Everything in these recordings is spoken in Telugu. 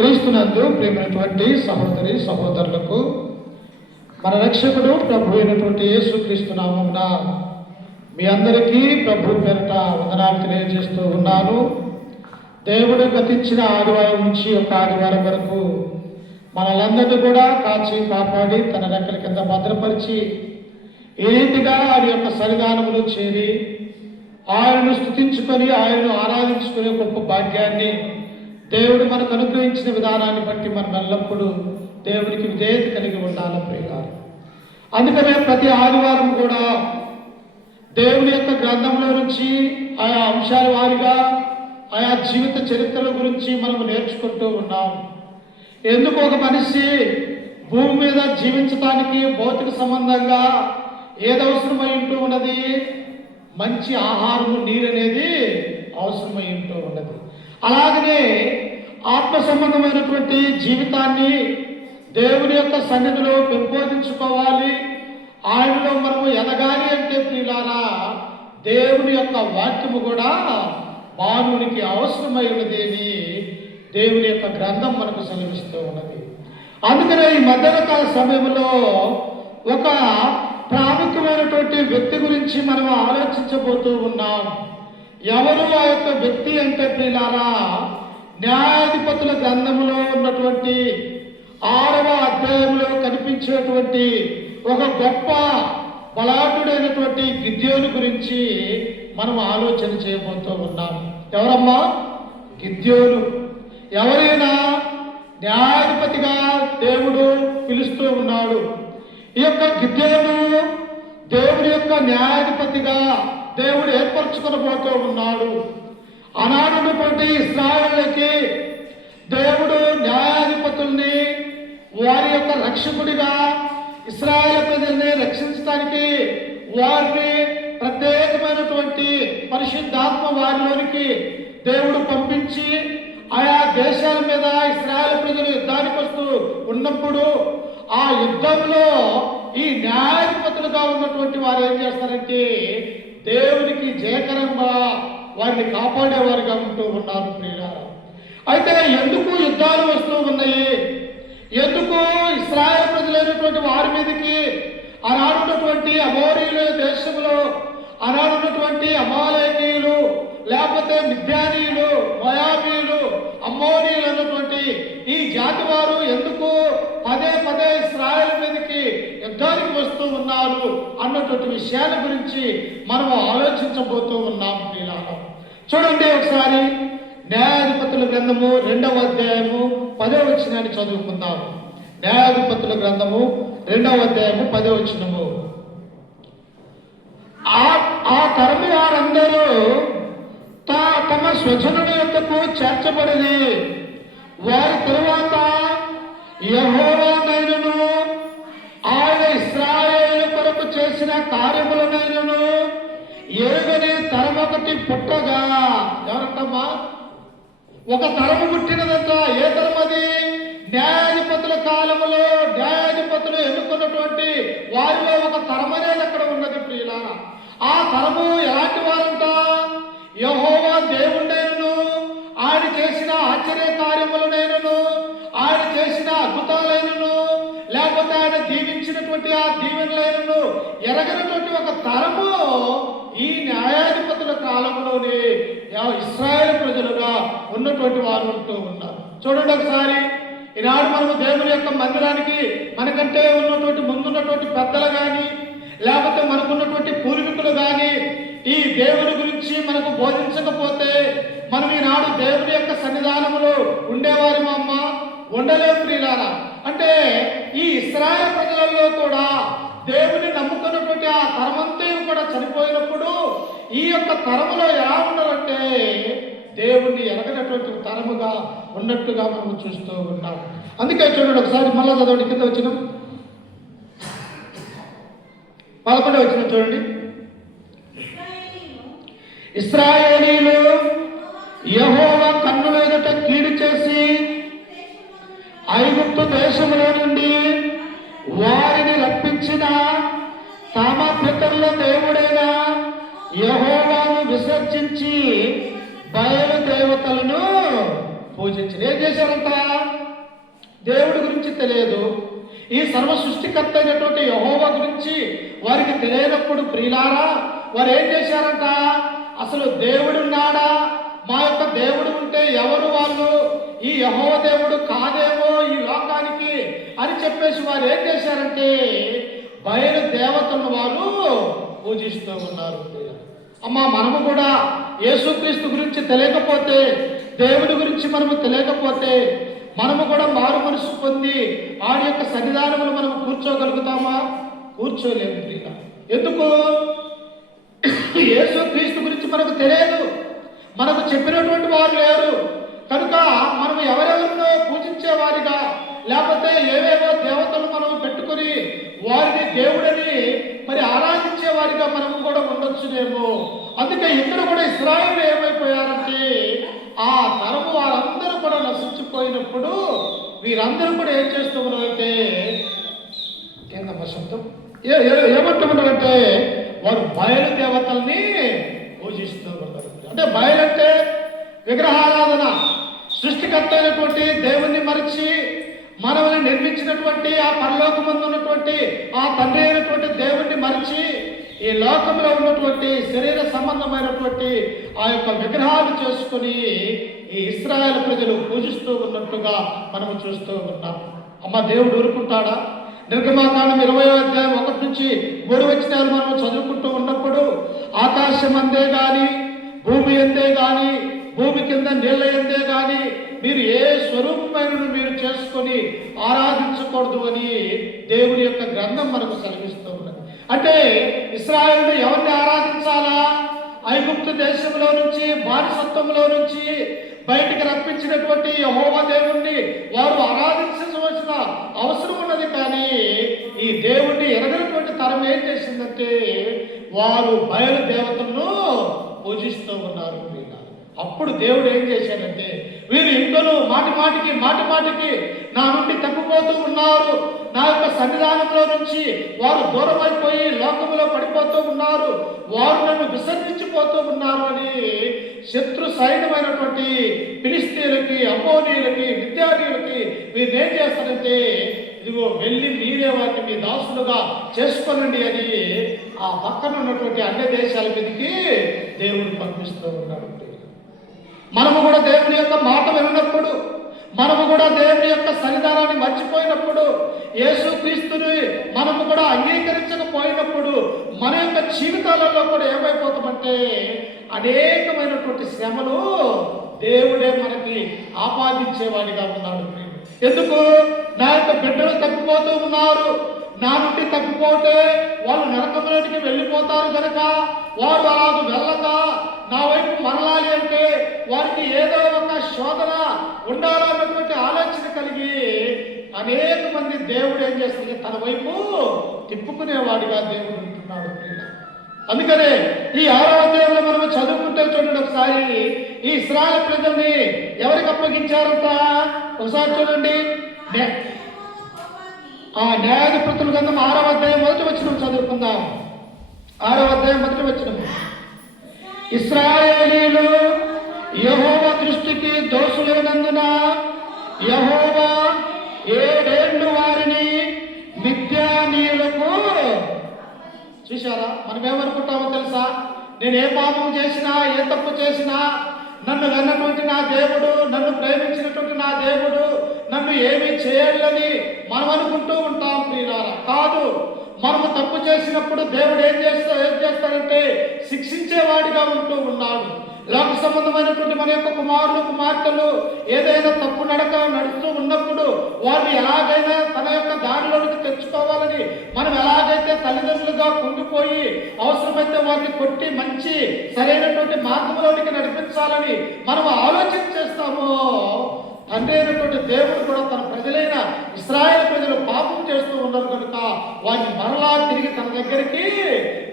క్రీస్తునందు ప్రియమైనటువంటి సహోదరి సహోదరులకు మన రక్షకుడు ప్రభు అయినటువంటి యేసుక్రీస్తు నామమున మీ అందరికీ ప్రభు పేరిట వందనాలు తెలియజేస్తూ ఉన్నాను. దేవుడు గతించిన ఆదివారం నుంచి ఒక ఆదివారం వరకు మనలందరినీ కూడా కాచి కాపాడి తన రెక్కల కింద భద్రపరిచి ఏ రీతిగా ఆయన యొక్క సన్నిధానములో చేరి ఆయనను స్తుతించుకొని ఆయనను ఆరాధించుకునే గొప్ప భాగ్యాన్ని దేవుడు మనకు అనుగ్రహించిన విధానాన్ని బట్టి మనం ఎల్లప్పుడూ దేవునికి విధేయత కలిగి ఉండాలి ప్రియులారా. అందుకనే ప్రతి ఆదివారం కూడా దేవుని యొక్క గ్రంథంలో నుంచి ఆయా అంశాల వారిగా ఆయా జీవిత చరిత్రల గురించి మనం నేర్చుకుంటూ ఉన్నాం. ఎందుకు ఒక మనిషి భూమి మీద జీవించడానికి భౌతిక సంబంధంగా ఏదవసరమై ఉంటూ ఉన్నది? మంచి ఆహారము, నీరు అనేది అవసరమై ఉంటూ ఉన్నది. అలాగనే ఆత్మ సంబంధమైనటువంటి జీవితాన్ని దేవుని యొక్క సన్నిధిలో పెంపొందించుకోవాలి. ఆయనలో మనము ఎదగాలి అంటే ప్రియులారా, దేవుని యొక్క వాక్యము కూడా మానవునికి అవసరమై ఉన్నది అని దేవుని యొక్క గ్రంథం మనకు సెలవిస్తూ ఉన్నది. అందుకనే ఈ మధ్యాహ్నకాల సమయంలో ఒక ప్రాముఖ్యమైనటువంటి వ్యక్తి గురించి మనం ఆలోచించబోతూ ఉన్నాం. ఎవరు ఆ యొక్క వ్యక్తి అంటే ప్రియులారా, న్యాయాధిపతుల గ్రంథంలో ఉన్నటువంటి 6వ అధ్యాయంలో కనిపించేటువంటి ఒక గొప్ప బలాఢ్యుడైనటువంటి గిద్యోను గురించి మనం ఆలోచన చేయబోతూ ఉన్నాం. ఎవరమ్మా? గిద్యోను. ఎవరైనా న్యాయాధిపతిగా దేవుడు పిలుస్తూ ఉన్నాడు. ఈ యొక్క గిద్యోను దేవుడి యొక్క న్యాయాధిపతిగా దేవుడు ఏర్పరచుకొనబోతూ ఉన్నాడు. ఆనాడున్నటువంటి ఇశ్రాయేలుకి దేవుడు న్యాయాధిపతుల్ని వారి యొక్క రక్షకుడిగా ఇశ్రాయేలు ప్రజల్ని రక్షించడానికి వారిని ప్రత్యేకమైనటువంటి పరిశుద్ధాత్మ వారిలోనికి దేవుడు పంపించి ఆయా దేశాల మీద ఇశ్రాయేలు ప్రజలు యుద్ధానికి వస్తూ ఉన్నప్పుడు ఆ యుద్ధంలో ఈ న్యాయాధిపతులుగా ఉన్నటువంటి వారు ఏం చేస్తారంటే దేవునికి జయకరంగా వారిని కాపాడేవారుగా ఉంటూ ఉన్నారు ప్రియులారా. అయితే ఎందుకు యుద్ధాలు వస్తూ ఉన్నాయి? ఎందుకు ఇశ్రాయేలు ప్రజలైనటువంటి వారి మీదకి ఆనాడున్నటువంటి అమోరీయుల దేశంలో ఆనాడున్నటువంటి అమాలేకీయులు, లేకపోతే మిద్యానీయులు, మోయాబీయులు, అమ్మోనీయులు అన్నటువంటి ఈ జాతి వారు ఎందుకు పదే పదే ఇశ్రాయేలు మీదకి యుద్ధానికి వస్తూ ఉన్నారు అన్నటువంటి విషయాల గురించి మనం ఆలోచించబోతూ ఉన్నాం ప్రియులారా. చూడండి ఒకసారి న్యాయాధిపతుల గ్రంథము 2వ అధ్యాయము 10వ వచనాన్ని చదువుకుందాం. న్యాయాధిపతుల గ్రంథము 2వ అధ్యాయము 10వ వచనము. ఆ తరము వారందరూ తమ స్వజనుల యొక్కకు చేర్చబడింది. వారి తరువాత యెహోవానైనను ఆయన ఇశ్రాయేలు కొరకు చేసిన కార్యములనైనను ఎరుగని తరమొకటి పుట్టగా. ఎవరంటమ్మా? ఒక తరము పుట్టినదంట. ఏ తరం అది? న్యాయాధిపతుల కాలంలో న్యాయాధిపతులు ఎన్నుకున్నటువంటి వారిలో ఒక తరం అనేది అక్కడ ఉన్నది ప్రియులారా. ఆ తరము ఎలాంటి వారంట? యెహోవా దేవుడైనను ఆయన చేసిన ఆశ్చర్య కార్యములనైనను ఆయన చేసిన అద్భుతాలైనను లేకపోతే ఆయన దీవించినటువంటి ఆ దీవెనలైనను ఎరగనటువంటి ఒక తరము ఈ న్యాయాధిపతుల కాలంలోనే ఇశ్రాయేలు ప్రజలుగా ఉన్నటువంటి వారు ఉంటూ ఉన్నారు. చూడండి ఒకసారి, ఈనాడు మనము దేవుని యొక్క మందిరానికి మనకంటే ఉన్నటువంటి ముందున్నటువంటి పెద్దలు కానీ లేకపోతే మనకున్నటువంటి పూర్వీకులు కానీ ఈ దేవుని గురించి మనకు బోధించకపోతే మనం ఈనాడు దేవుని యొక్క సన్నిధానములో ఉండేవారు మా అమ్మ ఉండలేము ప్రియులారా. అంటే ఈ ఇశ్రాయేలు ప్రజలలో కూడా దేవుని నమ్ముకున్నటువంటి ఆ తరమంతా కూడా చనిపోయినప్పుడు ఈ యొక్క తరములో ఎలా ఉండాలంటే దేవుణ్ణి ఎరగనటువంటి తరముగా ఉన్నట్టుగా మనం చూస్తూ ఉంటాం. అందుకే చూడండి ఒకసారి మళ్ళా చదవండి, కింద వచ్చిన 11వ వచనం చూడండి. ఇశ్రాయేలీయులు యెహోవా కన్నుల ఎదుట కీడు చేసి ఐగుప్తు దేశములో నుండి వారిని రప్పించిన తమ పితరుల దేవుడైన యెహోవాను విసర్జించి బయలు దేవతలను పూజించారు. ఏం చేశారంట? దేవుడి గురించి తెలియదు. ఈ సర్వ సృష్టికర్త అయినటువంటి యెహోవా గురించి వారికి తెలియనప్పుడు ప్రియులారా వారు ఏం చేశారంట? అసలు దేవుడు ఉన్నాడా, మా యొక్క దేవుడు ఉంటే ఎవరు వాళ్ళు, ఈ యెహోవా దేవుడు కాదేమో ఈ లోకానికి అని చెప్పేసి వారు ఏం చేశారంటే బయలు దేవతలను వాళ్ళు పూజిస్తూ ఉన్నారు. అమ్మా, మనము కూడా యేసుక్రీస్తు గురించి తెలియకపోతే, దేవుడి గురించి మనము తెలియకపోతే మనము కూడా మారు మనసు పొంది ఆడి యొక్క సన్నిధానములు మనం కూర్చోగలుగుతామా? కూర్చోలేము ప్రియ. ఎందుకు? యేసుక్రీస్తు గురించి మనకు తెలియదు, మనకు చెప్పినటువంటి వారు లేరు కనుక మనం ఎవరెవరినో పూజించే వారిగా, లేకపోతే ఏవేవో దేవతలు మనం పెట్టుకుని వారిని దేవుడని మరి ఆరాధించే వారిగా మనం కూడా ఉండొచ్చునేమో. అందుకే ఇక్కడ కూడా ఇశ్రాయేలు ఏమైపోయారంటే ఆ తరము వారందరూ కూడా నశించిపోయినప్పుడు వీరందరూ కూడా ఏం చేస్తూ ఉన్నారంటే ఏందమ్మా శబ్దం ఏమంటున్నారంటే వారు బయలు దేవతల్ని పూజిస్తూ ఉన్నారు. అంటే బయలంటే విగ్రహారాధన. సృష్టికర్త అయినటువంటి దేవుణ్ణి మరిచి మనల్ని నిర్మించినటువంటి ఆ పరలోకమందు ఉన్నటువంటి ఆ తండ్రి అయినటువంటి దేవుణ్ణి మరిచి ఈ లోకంలో ఉన్నటువంటి శరీర సంబంధమైనటువంటి ఆ యొక్క విగ్రహాలు చేసుకుని ఈ ఇశ్రాయేలు ప్రజలు పూజిస్తూ ఉన్నట్టుగా మనము చూస్తూ ఉన్నాం. అమ్మ, దేవుడు ఊరుకుంటాడా? నిర్గమాకాండం 20వ అధ్యాయం 1 నుంచి 3 వచనాలు మనం చదువుకుంటూ ఉన్నప్పుడు ఆకాశం అందే గాని, భూమి అందే గాని, భూమి కింద నీళ్ళ ఎందే గాని మీరు ఏ స్వరూపమైన మీరు చేసుకొని ఆరాధించకూడదు అని దేవుని యొక్క గ్రంథం మనకు సెలవిస్తూ ఉన్నది. అంటే ఇశ్రాయేలు ఎవరిని ఆరాధించాలా? ఐగుప్తు దేశంలో నుంచి, బానిసత్వంలో నుంచి బయటికి రప్పించినటువంటి యెహోవా దేవుణ్ణి వారు ఆరాధించవలసిన అవసరం ఉన్నది. కానీ ఈ దేవుణ్ణి ఎరగనటువంటి తరం ఏం చేసిందంటే వారు బయలు దేవతలను పూజిస్తూ ఉన్నారు. అప్పుడు దేవుడు ఏం చేశాడంటే వీరు ఇంకను మాటి మాటికి నా నుండి తప్పిపోతూ ఉన్నారు, నా యొక్క సన్నిధానంలో నుంచి వారు దూరం అయిపోయి లోకంలో పడిపోతూ ఉన్నారు, వారు నన్ను విసర్జించిపోతూ ఉన్నారు అని శత్రు సైన్యమైనటువంటి ఫిలిష్తీయులకి, అమ్మోనీయులకి, మిద్యానీయులకి వీరు ఏం చేస్తారంటే ఇదిగో వెళ్ళి మీరే వారిని మీ దాసులుగా చేసుకోనండి అని ఆ పక్కన ఉన్నటువంటి అన్య దేశాల మీదకి దేవుడు పంపిస్తూ ఉన్నాడు. మనము కూడా దేవుని యొక్క మాట విన్నప్పుడు, మనము కూడా దేవుని యొక్క సన్నిధానాన్ని మర్చిపోయినప్పుడు, యేసుక్రీస్తుని మనము కూడా అంగీకరించకపోయినప్పుడు మన యొక్క జీవితాలలో కూడా ఏమైపోతామంటే అనేకమైనటువంటి శ్రమలు దేవుడే మనకి ఆపాదించేవాడిగా ఉన్నాడు. ఎందుకు? నా యొక్క బిడ్డలు తప్పిపోతూ ఉన్నారు, నా నుండి తప్పిపోతే వాళ్ళు నరకంలోనికి వెళ్ళిపోతారు కనుక వారు అలాగ వెళ్ళక నా వైపు మరలాలి అంటే వారికి ఏదో ఒక శోధన ఉండాలన్నటువంటి ఆలోచన కలిగి అనేక మంది దేవుడు ఏం చేస్తుంది, తన వైపు తిప్పుకునేవాడిగా దేవుడు ఉంటున్నాడు. అందుకనే ఈ 6వ అధ్యాయంలో మనం చదువుకుంటే చూడండి ఒకసారి ఈ ఇశ్రాయేలు ప్రజల్ని ఎవరికి అప్పగించారంట ఒకసారి చూడండి. న్యాయాధిపతుల గ్రంథం 6వ అధ్యాయం 1వ వచనం చదువుకుందాం. 6వ అధ్యాయం 1వ వచనం. ఇశ్రాయేలీయులు యెహోవా దృష్టికి దోషులైనందున యెహోవా 7 ఏళ్ళు వారిని మిద్యానీయులకు. చూశారా? మనం ఏమనుకుంటామో తెలుసా? నేను ఏ పాపం చేసినా, ఏ తప్పు చేసినా, నన్ను విన్నటువంటి నా దేవుడు, నన్ను ప్రేమించినటువంటి నా దేవుడు నన్ను ఏమీ చేయాలని మనం అనుకుంటూ ఉంటాం ప్రియులారా. కాదు, మనము తప్పు చేసినప్పుడు దేవుడు ఏం చేస్తాడంటే శిక్షించేవాడిగా ఉంటూ ఉన్నాడు. లోక సంబంధమైనటువంటి మన యొక్క కుమారులు, కుమార్తెలు ఏదైనా తప్పు నడుస్తూ ఉన్నప్పుడు వారిని ఎలాగైనా తన యొక్క దారిలోనికి తెచ్చుకోవాలని మనం ఎలాగైతే తల్లిదండ్రులుగా కుంగిపోయి అవసరమైతే వారిని కొట్టి మంచి సరైనటువంటి మార్గంలోనికి నడిపించాలని మనం ఆలోచన చేస్తామో, తండ్రి అయినటువంటి దేవుడు కూడా తన ప్రజలైన ఇశ్రాయేలు ప్రజలు పాపం చేస్తూ ఉన్నారు కనుక వారిని మరలా తిరిగి తన దగ్గరికి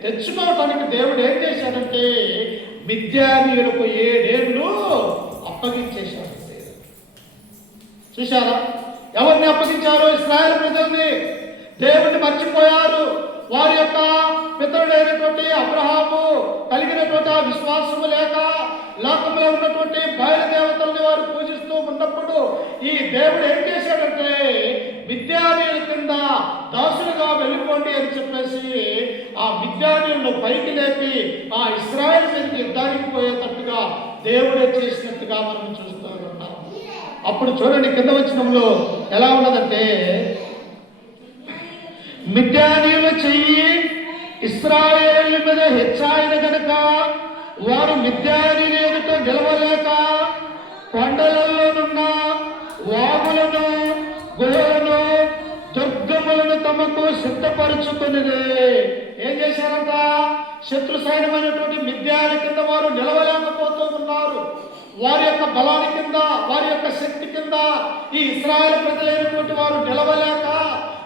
తెచ్చుకోవటానికి దేవుడు ఏం చేశాడంటే మిద్యానీయులకు 7 ఏళ్ళు అప్పగించేశాడు. చూశారా? ఎవరిని అప్పగించారు? ఇశ్రాయేలు ప్రజల్ని. దేవుడిని మర్చిపోయారు. వారి యొక్క పితరుడైనటువంటి అబ్రహాము కలిగినటువంటి విశ్వాసము లేక లోకంలో ఉన్నటువంటి బయలుదేవతల్ని వారు పూజిస్తూ ఉన్నప్పుడు ఈ దేవుడు ఏం చేశాడంటే మిద్యానీయుల కింద దాసులుగా వెళ్ళిపోండి అని చెప్పేసి ఆ మిద్యానీయులను పైకి లేపి ఆ ఇశ్రాయేలు మీదకి యుద్ధానికి పోయేటట్టుగా దేవుడే చేసినట్టుగా మనం చూస్తూ ఉన్నాం. అప్పుడు చూడండి కింద వచనంలో ఎలా ఉన్నదంటే, మిద్యానీయుల చెయ్యి ఇశ్రాయేలు మీద హెచ్చాయిన గనుక వారు మిద్యానీయుల ఎదుట నిలవలేక కొండలలోనున్న వాగులను గుహలను దుర్గములను తమకు సిద్ధపరుచుకున్నది. ఏం చేశారంట? శత్రు సైన్యమైనటువంటి మిద్యాల కింద వారు నిలవలేకపోతూ ఉన్నారు. వారి యొక్క బలాని కింద, వారి యొక్క శక్తి కింద ఈ ఇశ్రాయేలు ప్రజలైనటువంటి వారు నిలవలేక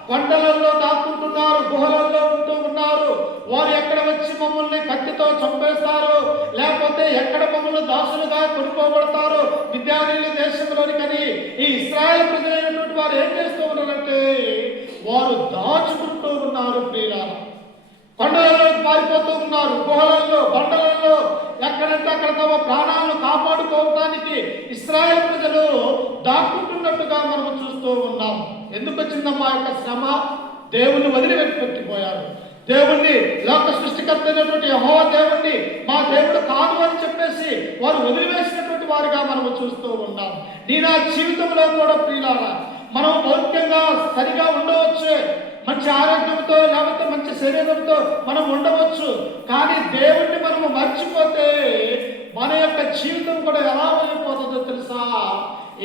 కొండలలో దాక్కుంటున్నారు, గుహలలో ఉంటూ ఉన్నారు. వారు ఎక్కడ వచ్చి మమ్మల్ని కత్తితో చంపేస్తారు, లేకపోతే ఎక్కడ మమ్మల్ని దాసులుగా కొనుక్కోబడతారు మిద్యానీయుల దేశంలోనికని ఈ ఇశ్రాయేలు ప్రజలైనటువంటి వారు ఏం చేస్తూ ఉన్నారంటే వారు దాచుకుంటూ ఉన్నారు. ప్రియులారా, కొండలలో పారిపోతూ ఉన్నారు, గుహలలో, బండలలో, ఎక్కడంటే అక్కడ తమ ప్రాణాలను కాపాడుకోవటానికి ఇశ్రాయేలు ప్రజలు దాక్కుంటున్నట్టుగా మనం చూస్తూ ఉన్నాం. ఎందుకు వచ్చిందమ్మా యొక్క శ్రమ? దేవుణ్ణి వదిలిపెట్టిపోయారు. దేవుణ్ణి, లోక సృష్టికర్త అయినటువంటి యెహోవా దేవుణ్ణి మా దేవుడు కాదు అని చెప్పేసి వారు వదిలివేసినటువంటి వారుగా మనం చూస్తూ ఉన్నాం. నా జీవితంలో కూడా ప్రియులారా, మనం భౌతికంగా సరిగా ఉండవచ్చు, మంచి ఆరోగ్యంతో లేకపోతే మంచి శరీరంతో మనం ఉండవచ్చు, కానీ దేవుణ్ణి మనము మర్చిపోతే మన యొక్క జీవితం కూడా ఎలా అయిపోతుందో తెలుసా?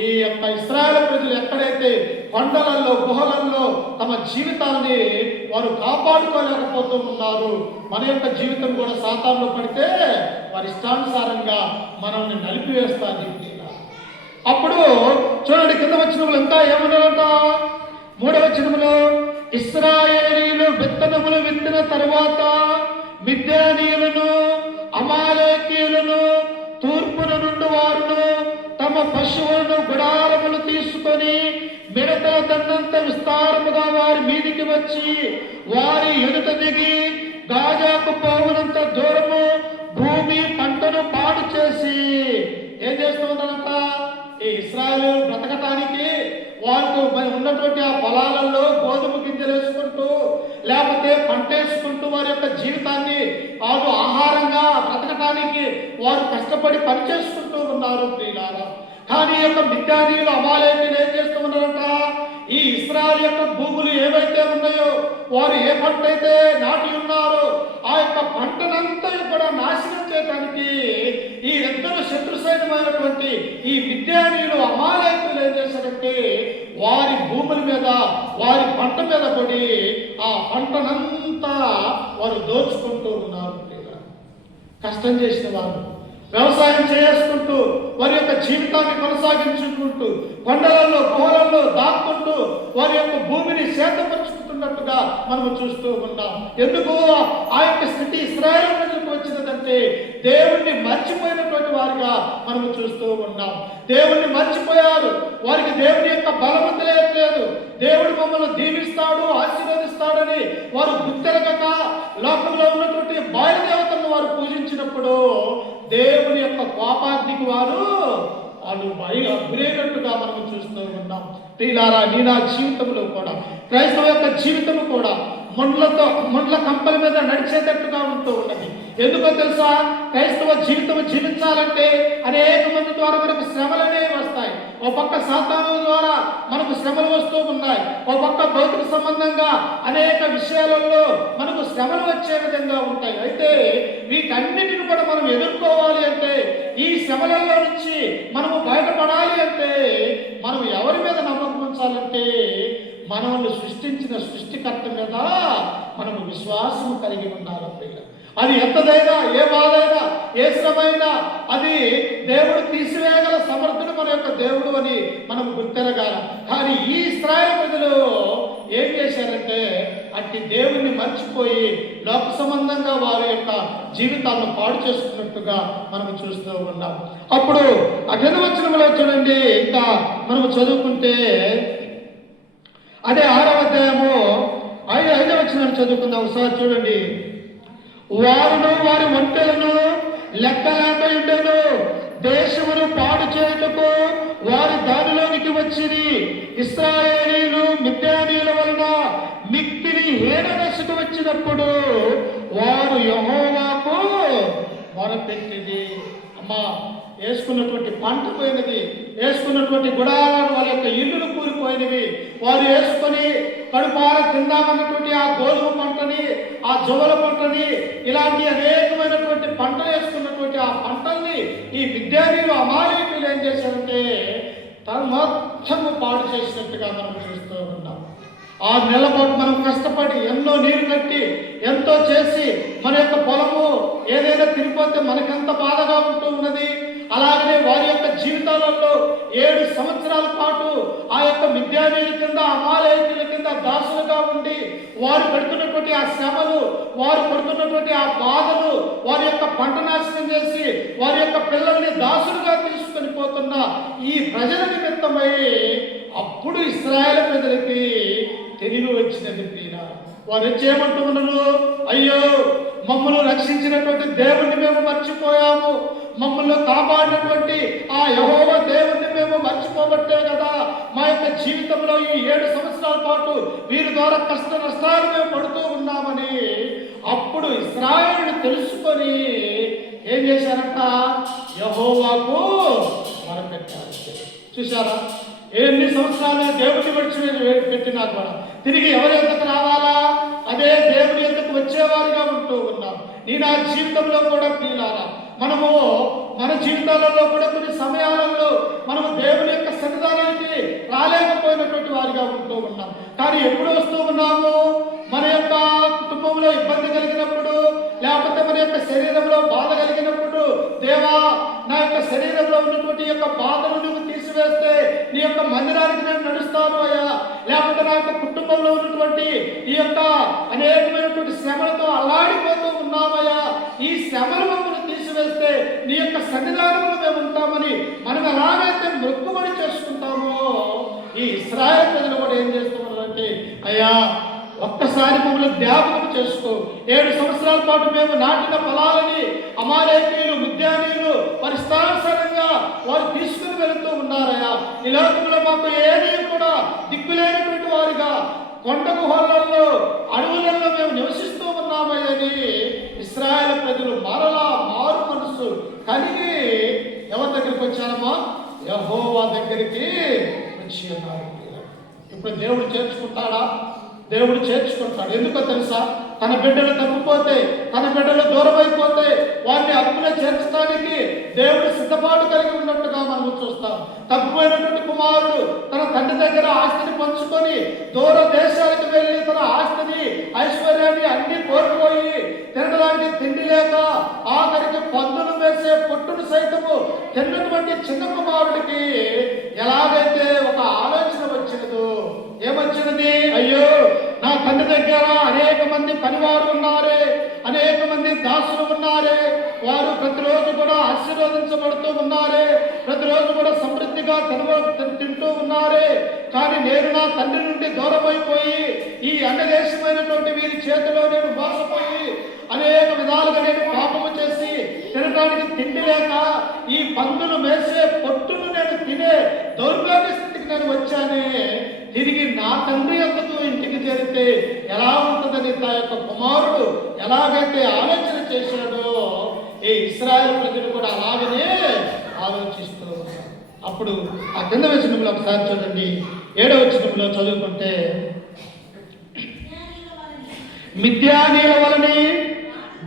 ఈ యొక్క ఇశ్రాయేలు ప్రజలు ఎక్కడైతే కొండలలో, గుహలలో తమ జీవితాన్ని వారు కాపాడుకోలేకపోతూ ఉన్నారు, మన యొక్క జీవితం కూడా సాతానులో పడితే వారి ఇష్టానుసారంగా మనల్ని నలిపివేస్తారు. అప్పుడు చూడండి కింద వచనములు ఇంకా ఏమన్నారంట? 3వ వచనములో, ఇశ్రాయేలీయులు విత్తనములు విత్తిన తరువాత మిద్యానీయులను, అమాలేకీయులను, తూర్పున నుండి వారును తమ పశువులను, గుడారములు తీసుకొని మిడతల దండంత విస్తారముగా వారి మీదికి వచ్చి వారి ఎదుట దిగి గాజాకు పోవునంత దూరము భూమి పంటను పాడు చేసి ఏం చేస్తూ ఉన్నారంట? ఈ ఇశ్రాయేలు బ్రతకటానికి వారికి ఉన్నటువంటి ఆ పొలాలలో గోధుమ గింజలు వేసుకుంటూ లేకపోతే పంట వేసుకుంటూ వారి యొక్క జీవితాన్ని వారు ఆహారంగా బ్రతకటానికి వారు కష్టపడి పనిచేసుకుంటూ ఉన్నారు ప్రియులారా. కానీ ఈ యొక్క మిద్యానీయులు, అమాలేకీయులు ఏం చేస్తూ ఉన్నారంట? ఈ ఇశ్రాయేలు యొక్క భూములు ఏవైతే ఉన్నాయో, వారు ఏ పంట అయితే నాటి ఉన్నారో ఆ యొక్క పంటనంతా కూడా నాశనం చేయడానికి ఈ ఇద్దరు శత్రు సైన్యమైనటువంటి ఈ మిద్యానీయులు, అమాలేకీయులు ఏం చేశారంటే వారి భూముల మీద, వారి పంట మీద పడి ఆ పంటనంతా వారు దోచుకుంటూ ఉన్నారు. కష్టం చేసిన వారు వ్యవసాయం చేసుకుంటూ వారి యొక్క జీవితాన్ని కొనసాగించుకుంటూ కొండలలో, గుహలలో దాక్కుంటూ వారి యొక్క భూమిని సేదపరుచుకుంటున్నట్టుగా మనం చూస్తూ ఉన్నాం. ఎందుకు ఆ యొక్క స్థితి ఇశ్రాయేలు ప్రజలకు వచ్చినదంటే దేవుణ్ణి మర్చిపోయినటువంటి వారిగా మనం చూస్తూ ఉన్నాం. దేవుణ్ణి మర్చిపోయారు. వారికి దేవుని యొక్క బలము తెలియట్లేదు. దేవుడు మమ్మల్ని దీవిస్తాడు, ఆశీర్వదిస్తాడని వారు గుర్తెరగక లోకంలో ఉన్నటువంటి బయలుదేవతలను వారు పూజించినప్పుడు దేవుని యొక్క కోపాగ్నికి వారు గురైనట్టుగా మనం చూస్తూ ఉన్నాం. ప్రియులారా, నా జీవితంలో కూడా, క్రైస్తవ యొక్క జీవితం కూడా ముండ్ల కంపల మీద నడిచేటట్టుగా ఉంటూ ఉన్నది. ఎందుకో తెలుసా? క్రైస్తవ జీవితం జీవించాలంటే అనేక మంది ద్వారా మనకు శ్రమలు అనేవి వస్తాయి. ఓ పక్క సాతాను ద్వారా మనకు శ్రమలు వస్తూ ఉన్నాయి, ఓ పక్క భౌతిక సంబంధంగా అనేక విషయాలలో మనకు శ్రమలు వచ్చే విధంగా ఉంటాయి. అయితే వీటన్నిటిని కూడా మనం ఎదుర్కోవాలి అంటే, ఈ శ్రమలలో నుంచి మనము బయటపడాలి అంటే మనం ఎవరి మీద నమ్మకం ఉంచాలంటే మనల్ని సృష్టించిన సృష్టికర్త మీద మనము విశ్వాసం కలిగి ఉండాలి. అది ఎంతదైనా, ఏ బాధైనా, ఏ శ్రమైనా అది దేవుడు తీసివేయగల సమర్థుడు మన యొక్క దేవుడు అని మనం గుర్తెరగాలి. కానీ ఈ ఇశ్రాయేలు ప్రజలు ఏం చేశారంటే అట్టి దేవుణ్ణి మర్చిపోయి లోక సంబంధంగా వారి యొక్క జీవితాలను పాడు చేసుకున్నట్టుగా మనం చూస్తూ ఉన్నాం. అప్పుడు అగ్ని వచనంలో చూడండి, ఇంకా మనం చదువుకుంటే అదే 6వ అధ్యాయము 5వ వచనాన్ని చదువుకుందాం ఒకసారి చూడండి. వారును వారి ఒంటెలను లెక్కలేక ఉండెను. దేశమును పాడు చేయుటకు వారి దానిలోనికి వచ్చిరి. ఇశ్రాయేలీయులు మిద్యానీయుల వలన మిక్కిలి హీనదశకు వచ్చినప్పుడు వారు యెహోవాకు మొరపెట్టిది. అమ్మా, వేసుకున్నటువంటి పంట పోయినది, వేసుకున్నటువంటి గుడారాలు వాళ్ళ యొక్క ఇల్లులు కూలిపోయినవి. వారు వేసుకొని కడుపార తిందామన్నటువంటి ఆ గోధుమ పంటని, ఆ జొవల పంటని, ఇలాంటి అనేకమైనటువంటి పంటలు వేసుకున్నటువంటి ఆ పంటల్ని ఈ మిద్యానీయులు అమాలేకీయులు ఏం చేశారంటే తను మొత్తము పాడు చేసినట్టుగా మనం చూస్తూ ఉన్నాం. ఆ నెలపాటు మనం కష్టపడి ఎన్నో నీరు కట్టి ఎంతో చేసి మన యొక్క పొలము ఏదైనా తిరిగిపోతే మనకెంత బాధగా ఉంటూ ఉన్నది. అలాగనే వారి యొక్క జీవితాలలో 7 సంవత్సరాల పాటు ఆ యొక్క మిద్యానీయుల కింద, అమాలేకీయుల కింద దాసులుగా ఉండి వారు పెడుతున్నటువంటి ఆ శ్రమలు, వారు పడుతున్నటువంటి ఆ బాధలు, వారి యొక్క పంట నాశనం చేసి వారి యొక్క పిల్లల్ని దాసులుగా తీసుకొని పోతున్న ఈ ప్రజల నిమిత్తమై అప్పుడు ఇశ్రాయేలు ప్రజలకి తెలివి వచ్చినది. ప్రియుల, వారు వచ్చేయమంటూ ఉన్నారు, అయ్యో మమ్మల్ని రక్షించినటువంటి దేవుణ్ణి మేము మర్చిపోయాము, మమ్మల్ని కాపాడినటువంటి ఆ యెహోవా దేవుణ్ణి మేము మర్చిపోబట్టే కదా మా యొక్క జీవితంలో ఈ 7 సంవత్సరాల పాటు వీరి ద్వారా కష్ట నష్టాలు మేము పడుతూ ఉన్నామని అప్పుడు ఇశ్రాయేలు తెలుసుకొని ఏం చేశారంట? యెహోవాకు మొరపెట్టారు. చూశారా, ఎన్ని సంవత్సరాలు దేవుని పెట్టినా కూడా తిరిగి ఎవరి ఎద్దకు రావాలా? అదే దేవుని ఎద్దకు వచ్చేవారిగా ఉంటూ ఉన్నాం. నీ నా జీవితంలో కూడా ప్రియులారా, మనము మన జీవితాలలో కూడా కొన్ని సమయాలలో మనము దేవుని యొక్క సన్నిధానానికి రాలేకపోయినటువంటి వారిగా ఉంటూ ఉన్నాం. కానీ ఎప్పుడు వస్తూ ఉన్నాము? మన యొక్క కుటుంబంలో ఇబ్బంది కలిగినప్పుడు, లేకపోతే మన యొక్క శరీరంలో బాధ కలిగినప్పుడు, దేవా నా యొక్క శరీరంలో ఉన్నటువంటి యొక్క బాధను నువ్వు తీసివేస్తే నీ యొక్క మందిరానికి నేను నడుస్తాను అయ్యా, లేకపోతే నా యొక్క కుటుంబంలో ఉన్నటువంటి ఈ యొక్క అనేకమైనటువంటి శ్రమలతో అల్లాడిపోతూ ఉన్నామయ్యా, ఈ శ్రమలు మమ్మల్ని తీసివేస్తే నీ యొక్క సన్నిధానంలో మేము ఉంటామని మనం ఎలాగైతే మొక్కుబడి చేసుకుంటామో ఈ ఇశ్రాయేలు ప్రజలు కూడా ఏం చేస్తున్నారంటే, అయ్యా ఒక్కసారి మమ్మల్ని జ్ఞాపకం చేసుకో. 7 సంవత్సరాల పాటు మేము నాటిన పొలాలని అమాలేకీయులు, మిద్యానీయులు వారి స్థానానుసారంగా వారు తీసుకుని వెళుతూ ఉన్నారయ్యా. ఈ లోకంలో మాకు ఏది కూడా దిక్కులేనటువంటి వారిగా కొండ గుహలలో, అడవులలో మేము నివసిస్తూ ఉన్నామని ఇశ్రాయేలు ప్రజలు మరలా మారు మనసు కలిగి ఎవరి దగ్గరికి వచ్చారమ్మా? యెహోవా దగ్గరికి వచ్చి ఉన్నారు. ఇప్పుడు దేవుడు చేర్చుకుంటాడా? దేవుడు చేర్చుకుంటాడు. ఎందుకో తెలుసా? తన బిడ్డలు తప్పిపోతే, తన బిడ్డలు దూరం అయిపోతే వారిని అప్పుడే చేర్చడానికి దేవుడు సిద్ధపాటు కలిగి ఉన్నట్టుగా మనం చూస్తాం. తప్పిపోయినటువంటి కుమారుడు తన తండ్రి దగ్గర ఆస్తిని పంచుకొని దూర దేశాలకు వెళ్ళి తన ఆస్తిని, ఐశ్వర్యాన్ని అన్ని కోల్పోయి తినడానికి తిండి లేక ఆఖరికి పందులు వేసే పొట్టును సైతము తిన్నటువంటి చిన్న కుమారుడికి ఎలాగైతే ఒక ఆలోచన వచ్చినదో, ఏమొచ్చినది? అయ్యో నా తండ్రి దగ్గర అనేక మంది పనివారు ఉన్నారే, అనేక మంది దాసులు ఉన్నారే, వారు ప్రతిరోజు కూడా ఆశీర్వదించబడుతూ ఉన్నారే, ప్రతిరోజు కూడా సమృద్ధిగా తింటూ ఉన్నారే, కానీ నేను నా తండ్రి నుండి దూరం అయిపోయి ఈ అన్యదేశమైనటువంటి వీరి చేతిలో నేను మోసపోయి అనేక విధాలుగా నేను పాపము చేసి తినడానికి తిండి లేక ఈ పందులు మేసే పొట్టును నేను తినే దౌర్భాగ్య స్థితికి నేను వచ్చానే, తిరిగి నా తండ్రి ఎందుకు ఇంటికి చేరితే ఎలా ఉంటుందని నా యొక్క కుమారుడు ఎలాగైతే ఆలోచన చేశాడో ఈ ఇశ్రాయేలు ప్రజలు కూడా అలాగనే ఆలోచిస్తూ ఉన్నారు. అప్పుడు ఆ కింద వచనంలో ఒకసారి చూడండి, 7వ వచనంలో చదువుకుంటే, మిద్యానీయుల వలని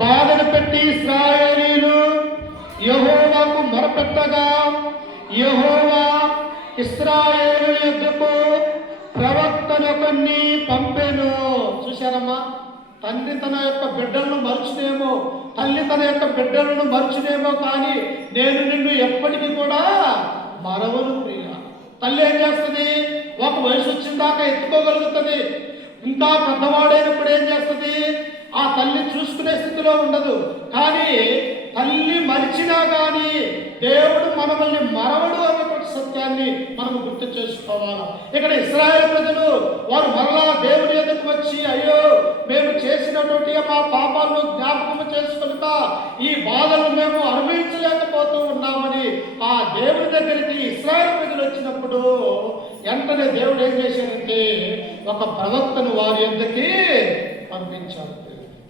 బాధను పెట్టి ఇశ్రాయేలీయులు యెహోవాకు మొరపెట్టగా యెహోవా ఇశ్రాయేలు యొద్దకు ప్రవక్తనొకరిని పంపెను. చూశారమ్మా, తండ్రి తన యొక్క బిడ్డలను మరుచునేమో, తల్లి తన యొక్క బిడ్డలను మరుచునేమో, కానీ నేను నిన్ను ఎప్పటికీ కూడా మరవను ప్రియ. తల్లి ఏం చేస్తుంది? ఒక వయసు వచ్చిన దాకా ఎత్తుకోగలుగుతుంది. ఇంకా పెద్దవాడైనప్పుడు ఏం చేస్తుంది? ఆ తల్లి చూసుకునే స్థితిలో ఉండదు. కానీ తల్లి మరిచినా కానీ దేవుడు మనల్ని మరవడు అన్నటువంటి సత్యాన్ని మనం గుర్తు చేసుకోవాలి. ఇక్కడ ఇశ్రాయేలు ప్రజలు వారు మరలా దేవుని ఎదుకు వచ్చి, అయ్యో మేము చేసినటువంటి మా పాపాలను జ్ఞాపకం చేసుకుంట ఈ బాధలను మేము అనుభవించలేకపోతూ ఉన్నామని ఆ దేవుని దగ్గరికి ఇశ్రాయేలు ప్రజలు వచ్చినప్పుడు వెంటనే దేవుడు ఏం చేశాడంటే ఒక ప్రవక్తను వారి యొద్దకి పంపించాడు.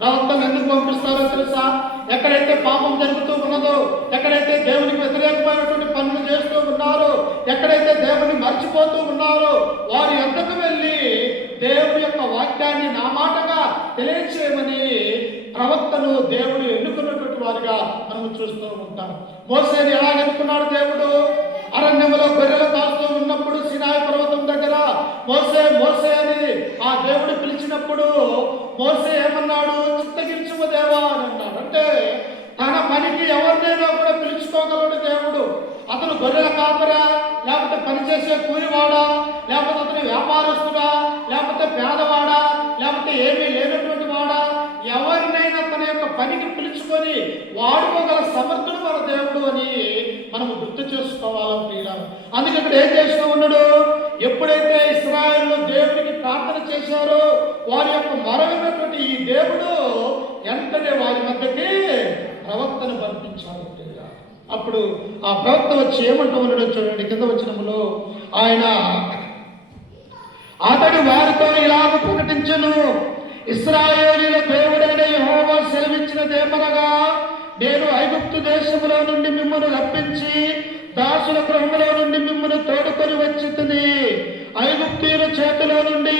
ప్రవక్తను ఎందుకు పంపిస్తారో తెలుసా? ఎక్కడైతే పాపం జరుగుతూ ఉన్నదో, ఎక్కడైతే దేవునికి వ్యతిరేకమైనటువంటి పనులు చేస్తూ ఉన్నారో, ఎక్కడైతే దేవుని మర్చిపోతూ ఉన్నారో వారి యొద్దకు వెళ్ళి దేవుని యొక్క వాక్యాన్ని నా మాటగా తెలియచేయమని ప్రవక్తను దేవుడు ఎన్నుకున్నటువంటి వారిగా మనం చూస్తూ ఉంటాం. మోసేని ఎలా ఎన్నుకున్నాడు దేవుడు? అరణ్యంలో గొర్రెలు కాస్తూ ఉన్నప్పుడు సినాయి పర్వతం దగ్గర మోసే మోసే అని ఆ దేవుడు పిలిచినప్పుడు మోసే ఏమన్నాడు? చిత్తగించుము దేవా అని అన్నాడు. అంటే తన పనికి ఎవరినైనా కూడా పిలుచుకోగలడు దేవుడు. అతను గొర్రెల కాపరా, లేకపోతే పనిచేసే కూలివాడా, లేకపోతే అతను వ్యాపారస్తుడా, లేకపోతే పేదవాడా, లేకపోతే ఏమీ లేనటువంటి వాడా, ఎవరినైనా తన యొక్క పనికి పిలుచుకొని వాడుకోగల సమర్థుడు మన దేవుడు అని మనం గుర్తు చేసుకోవాలి ప్రియులారా. అందుకే ఇక్కడ ఏం చేస్తూ ఉన్నాడు? ఎప్పుడైతే ఇశ్రాయేలు దేవునికి ప్రార్థన చేశారో వారి యొక్క మరొకటువంటి ఈ దేవుడు వెంటనే వారి మధ్యకి ప్రవక్తను పంపించాడు. అప్పుడు ఆ ప్రవక్త వచ్చి ఏమంటూ ఉన్నాడో చూడండి, కింద వచనములో ఆయన అతడు వారితో ఇలాగ ప్రకటించెను, ఇశ్రాయేలీయుల దేవుడైన యెహోవా సెలవిచ్చినదేమనగా, నేను ఐగుప్తు దేశములో నుండి మిమ్మల్ని రప్పించి దాసుల గృహములో నుండి మిమ్మల్ని తోడుకొని వచ్చితిని. ఐగుప్తీయుల చేతిలో నుండి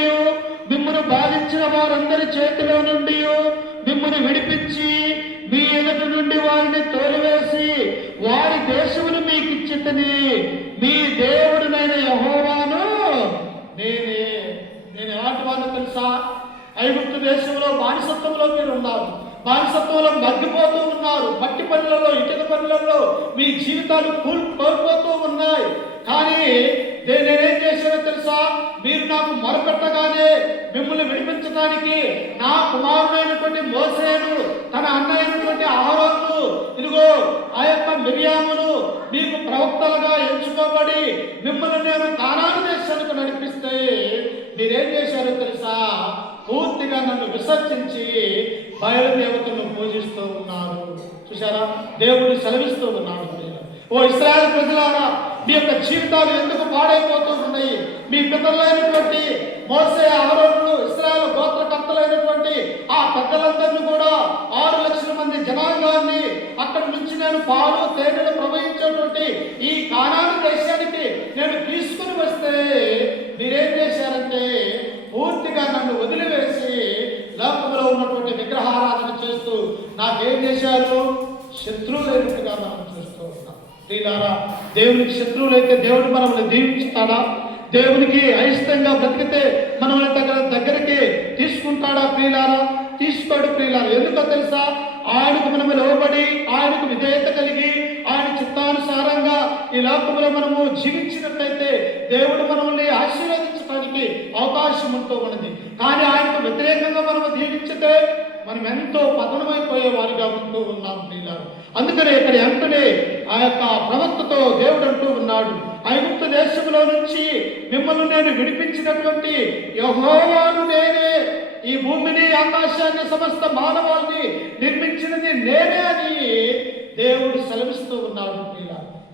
మిమ్మల్ని బాధించిన వారందరి చేతిలో నుండి మిమ్మల్ని విడిపించి మీ ఎదుట నుండి వారిని తోలివేసి వారి దేశమును మీకు ఇచ్చితిని. మీ దేవుడినైన యెహోవాను నేనే. నేను ఎలాంటి వాడిని తెలుసా? ఐగుప్తు దేశంలో బానిసత్వంలో మీరు ఉన్నారు, బానిసత్వంలో మగ్గిపోతూ ఉన్నారు, మట్టి పనులలో ఇటుక పనులలో మీ జీవితాలు కోల్పోతూ ఉన్నాయి. కానీ నేనేం చేశానో తెలుసా? మీరు నాకు మొరపెట్టగానే మిమ్మల్ని విడిపించడానికి నా కుమారుడైనటువంటి మోసేను, తన అన్న అయినటువంటి అహరోను, ఇదిగో ఆ యొక్క మిరియామును మీకు ప్రవక్తలుగా ఎంచుకోబడి మిమ్మల్ని నేను కానాను దేశానికి నడిపిస్తే మీరేం చేశారో తెలుసా? పూర్తిగా నన్ను విసర్జించి బయలుదేవతలను పూజిస్తూ ఉన్నారు. చూసారా? దేవుడు సెలవిస్తూ ఉన్నాడు. ఓ ఇశ్రాయేలు ప్రజలారా, మీ యొక్క జీవితాలు ఎందుకు పాడైపోతూ ఉన్నాయి? మీ పితరులైనటువంటి మోసే, అహరోను, ఇశ్రాయేలు గోత్రకర్తలైనటువంటి ఆ పెద్దలందరినీ కూడా 6 లక్షల మంది జనాంగాన్ని అక్కడి నుంచి నేను పాలు తేనెలు ప్రవహించేటువంటి ఈ కానాను దేశానికి నేను తీసుకుని వస్తే మీరేం చేశారంటే పూర్తిగా నన్ను వదిలివేసి లోకంలో ఉన్నటువంటి విగ్రహారాధన చేస్తూ నాకేం చేశారు? శత్రువులైనట్టుగా మనం చూస్తూ ఉన్నాం. ప్రియులారా, దేవునికి శత్రువులైతే దేవుడు మనల్ని దీవించుతాడా? దేవునికి అయిష్టంగా బ్రతికితే మనల్ని దగ్గరికి తీసుకుంటాడా? ప్రియులారా, తీసుకోడు. ప్రియులారా, ఎందుకో తెలుసా? ఆయనకు మనము లోబడి ఆయనకు విధేయత కలిగి ఆయన చిత్తానుసారంగా ఈ లోకంలో మనము జీవించినట్లయితే దేవుడు మనల్ని ఆశీర్వదించడానికి అవకాశం ఉంటూ ఉన్నది. కానీ ఆయనకు వ్యతిరేకంగా మనము జీవించితే మనం ఎంతో పతనమైపోయే వారిగా ఉంటూ ఉన్నాం ప్రియులారా. అందుకనే ఇక్కడ వెంటనే ఆ యొక్క ప్రవక్తతో దేవుడు అంటూ ఉన్నాడు, ఐగుప్తు దేశంలో నుంచి మిమ్మల్ని నేను విడిపించినటువంటి యెహోవాను నేనే. ఈ భూమిని, ఆకాశాన్ని, సమస్త మానవాళిని నిర్మించినది నేనే అని దేవుడు సెలవిస్తూ ఉన్నాడు.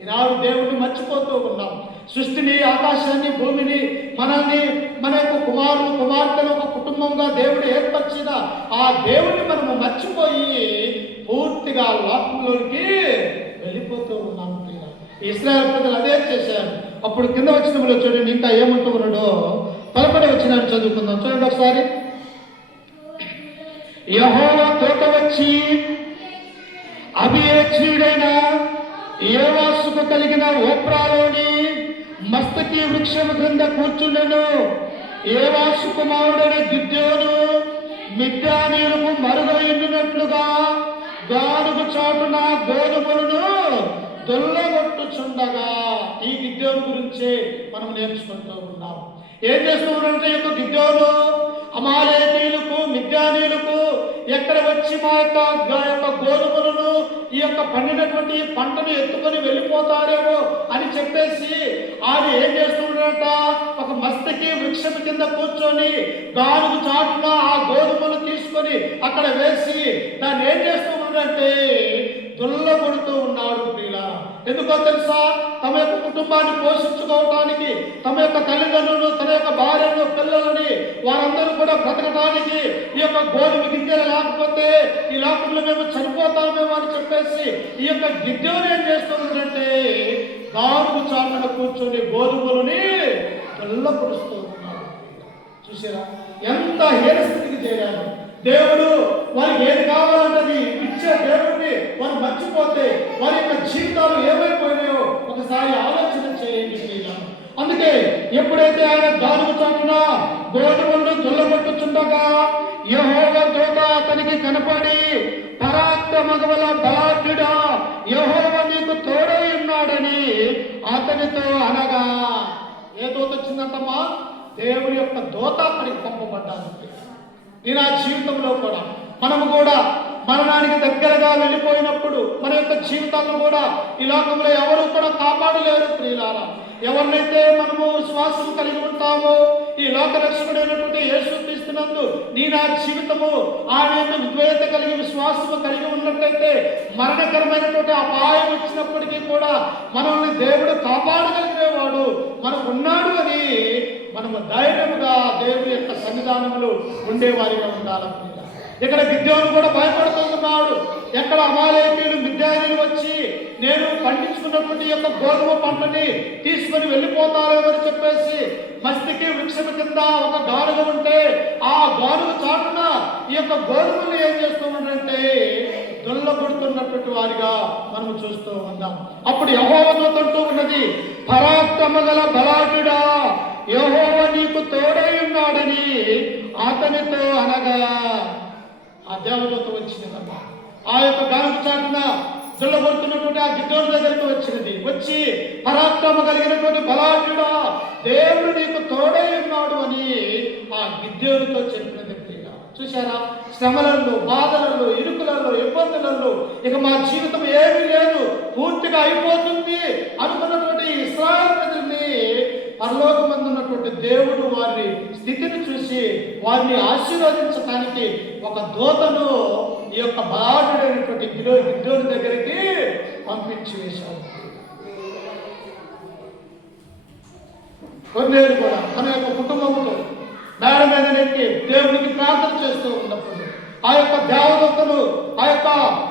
ఈనాడు దేవుడిని మర్చిపోతూ ఉన్నాం. సృష్టిని, ఆకాశాన్ని, భూమిని, మనల్ని, మన యొక్క కుమారులు, కుమార్తెను ఒక కుటుంబంగా దేవుడు ఏర్పరిచిన ఆ దేవుడిని మనము మర్చిపోయి పూర్తిగా లోకంలోకి వెళ్ళిపోతూ ఉన్నాం. ఇశ్రాయేలు ప్రజలు అదే చేశారు. అప్పుడు కింద వచనంలో చూడండి, ఇంకా ఏమంటూ ఉన్నాడో 11వ వచనాన్ని చదువుకుందాం. చూడండి ఒకసారి. యెహోవా తోట వచ్చి అభియేజ్యుడైన యోవాషుకు కలిగిన ఓప్రాలోని మస్తకి వృక్షము క్రింద కూర్చుండెను. యోవాషు కుమారుడైన గిద్యోను మిద్యానీయులకు మరుగైనట్లుగా గానుగు చాటున గోధుమలను దొల్లగొట్టుచుండగా, ఈ గిద్యోను గురించే మనం నేర్చుకుంటూ ఉన్నాం. ఏం చేస్తూ ఉన్నాడంటే యొక్క గిద్యోను అమాలేకీయులకు మిద్యానీయులకు ఎక్కడ వచ్చి మా యొక్క గోధుమలను ఈ యొక్క పండినటువంటి పంటను ఎత్తుకొని వెళ్ళిపోతారేమో అని చెప్పేసి ఆయన ఏం చేస్తున్నాడట, ఒక మస్తకి వృక్షం కింద కూర్చొని గానుగు చాటున ఆ గోధుమలు తీసుకొని అక్కడ వేసి దాన్ని ఏం చేస్తున్నాడంటే దుల్లగొడుతూ ఉన్నాడు. ప్రియులా, ఎందుకో తెలుసా? తమ యొక్క కుటుంబాన్ని పోషించుకోవటానికి, తమ యొక్క తల్లిదండ్రులు, తన యొక్క భార్యను, పిల్లలని వారందరూ కూడా బ్రతకడానికి ఈ యొక్క గోధుమ గింజలు లేకపోతే ఈ లోకంలో మేము చనిపోతామేమో అని చెప్పేసి ఈ యొక్క గిద్దెను ఏం చేస్తున్నాడంటే గానుగు చాటున కూర్చొని గోధుమలని దుల్లగొడుస్తూ ఉన్నాడు. చూసారా ఎంత హీనస్థితికి చేరారు. దేవుడు వారికి ఏది కావాలంటది ఇచ్చే దేవుడిని వారు మర్చిపోతే వారి యొక్క జీవితాలు ఏమైపోయినాయో ఒకసారి ఆలోచన చేయండి. అందుకే ఎప్పుడైతే ఆయన గానుగు చాటున గోధుమలను దుల్లగొట్టుచుండగా యెహోవా దూత అతనికి కనపడి, పరాక్రమగల బలాఢ్యుడా, యెహోవా నీకు తోడై ఉన్నాడని అతనితో అనగా, ఏ దూత వచ్చిందంటమ్మా? దేవుడి యొక్క దూత అక్కడికి పంపబడ్డాడు. నేను ఆ జీవితంలో కూడా మనము కూడా మరణానికి దగ్గరగా వెళ్ళిపోయినప్పుడు మన యొక్క జీవితాలను కూడా ఈ లోకంలో ఎవరు కూడా కాపాడలేరు. ప్రియులారా, ఎవరినైతే మనము విశ్వాసం కలిగి ఉంటామో ఈ లోక రక్షకుడైనటువంటి యేసుక్రీస్తునందు నీ నా జీవితము ఆయన యొక్క విద్వేత కలిగి విశ్వాసము కలిగి ఉన్నట్లయితే మరణకరమైనటువంటి అపాయం వచ్చినప్పటికీ కూడా మనల్ని దేవుడు కాపాడగలిగేవాడు మనకు ఉన్నాడు అని మనము ధైర్యముగా దేవుడి యొక్క సన్నిధానములు ఉండేవారిగా ఉండాలి. ఇక్కడ గిద్యోను కూడా భయపడుతున్నాడు. ఎక్కడ అమాలేకీయులు మిద్యానీయులు వచ్చి నేను పండించుకున్నటువంటి యొక్క గోధుమ పంటని తీసుకొని వెళ్ళిపోతారేమని చెప్పేసి మస్తికి వృక్షం కింద ఒక గానుగ ఉంటే ఆ గానుగ చాటున ఈ యొక్క గోధుమలు ఏం చేస్తున్నాడంటే దుల్లగొడుతున్నటువంటి వారిగా మనం చూస్తూ ఉన్నాం. అప్పుడు యెహోవా దూత అంటూ ఉన్నది, పరాక్రమగల బలాఢ్యుడా, యెహోవా నీకు తోడై ఉన్నాడని అతనితో అనగా, ఆ దేవదూత వచ్చినదమ్మా. ఆ యొక్క గానుగ చాటున దుల్లగొడుతున్నటువంటి ఆ గిద్దోని దగ్గరికి వచ్చినది. వచ్చి పరాక్రమ కలిగినటువంటి బలాఢ్యుడా, దేవుడు నీకు తోడై ఉన్నాడు అని ఆ గిద్దోనితో చెప్పినది. చూసారా? శ్రమలలో, బాధలలో, ఇరుకులలో, ఇబ్బందులలో ఇక మా జీవితం ఏమీ లేదు, పూర్తిగా అయిపోతుంది అనుకున్నటువంటి ఇశ్రాయేలు ప్రజల్ని పరలోకమందు ఉన్నటువంటి దేవుడు వారి స్థితిని చూసి వారిని ఆశీర్వదించడానికి ఒక దూతను ఈ యొక్క బలాఢ్యుడైనటువంటి గిద్దోని దగ్గరికి పంపించి వేశాడు. కొన్నేళ్ళు కూడా తన యొక్క కుటుంబంతో మేడ మీద నెక్కి దేవునికి ప్రార్థన చేస్తూ ఉన్నప్పుడు ఆ యొక్క దేవదూతను ఆ యొక్క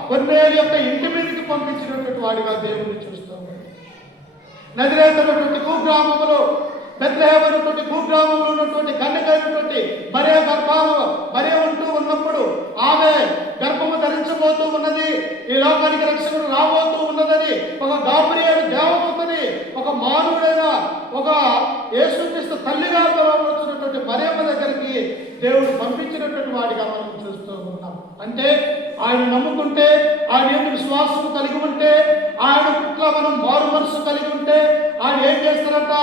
కొన్నేళ్ళ యొక్క ఇంటి మీదకి పంపించినటువంటి వాడిగా దేవుడిని చూస్తూ ఉన్నాడు. నజరేతున్నటువంటి కుగ్రామంలో, బెత్లెహేము అనేటువంటి కుగ్రామంలో ఉన్నటువంటి కన్యకైనటువంటి మరియ ఉంటూ ఉన్నప్పుడు ఆమె గర్భము ధరించబోతూ ఉన్నది, ఈ లోకానికి రక్షకుడు రాబోతూ ఉన్నదని ఒక గాబ్రియేలు దేవదూతని ఒక మానవుడైన ఒక యేసుక్రీస్తు తల్లిగా వచ్చినటువంటి మరియమ్మ దగ్గరికి దేవుడు పంపించినటువంటి వాడిగా మనం చూస్తూ ఉన్నాం. అంటే ఆయన నమ్ముకుంటే, ఆయన యొక్క విశ్వాసం కలిగి ఉంటే, ఆయన పట్ల మనం మారు మనసు కలిగి ఉంటే ఆయన ఏం చేస్తారంట,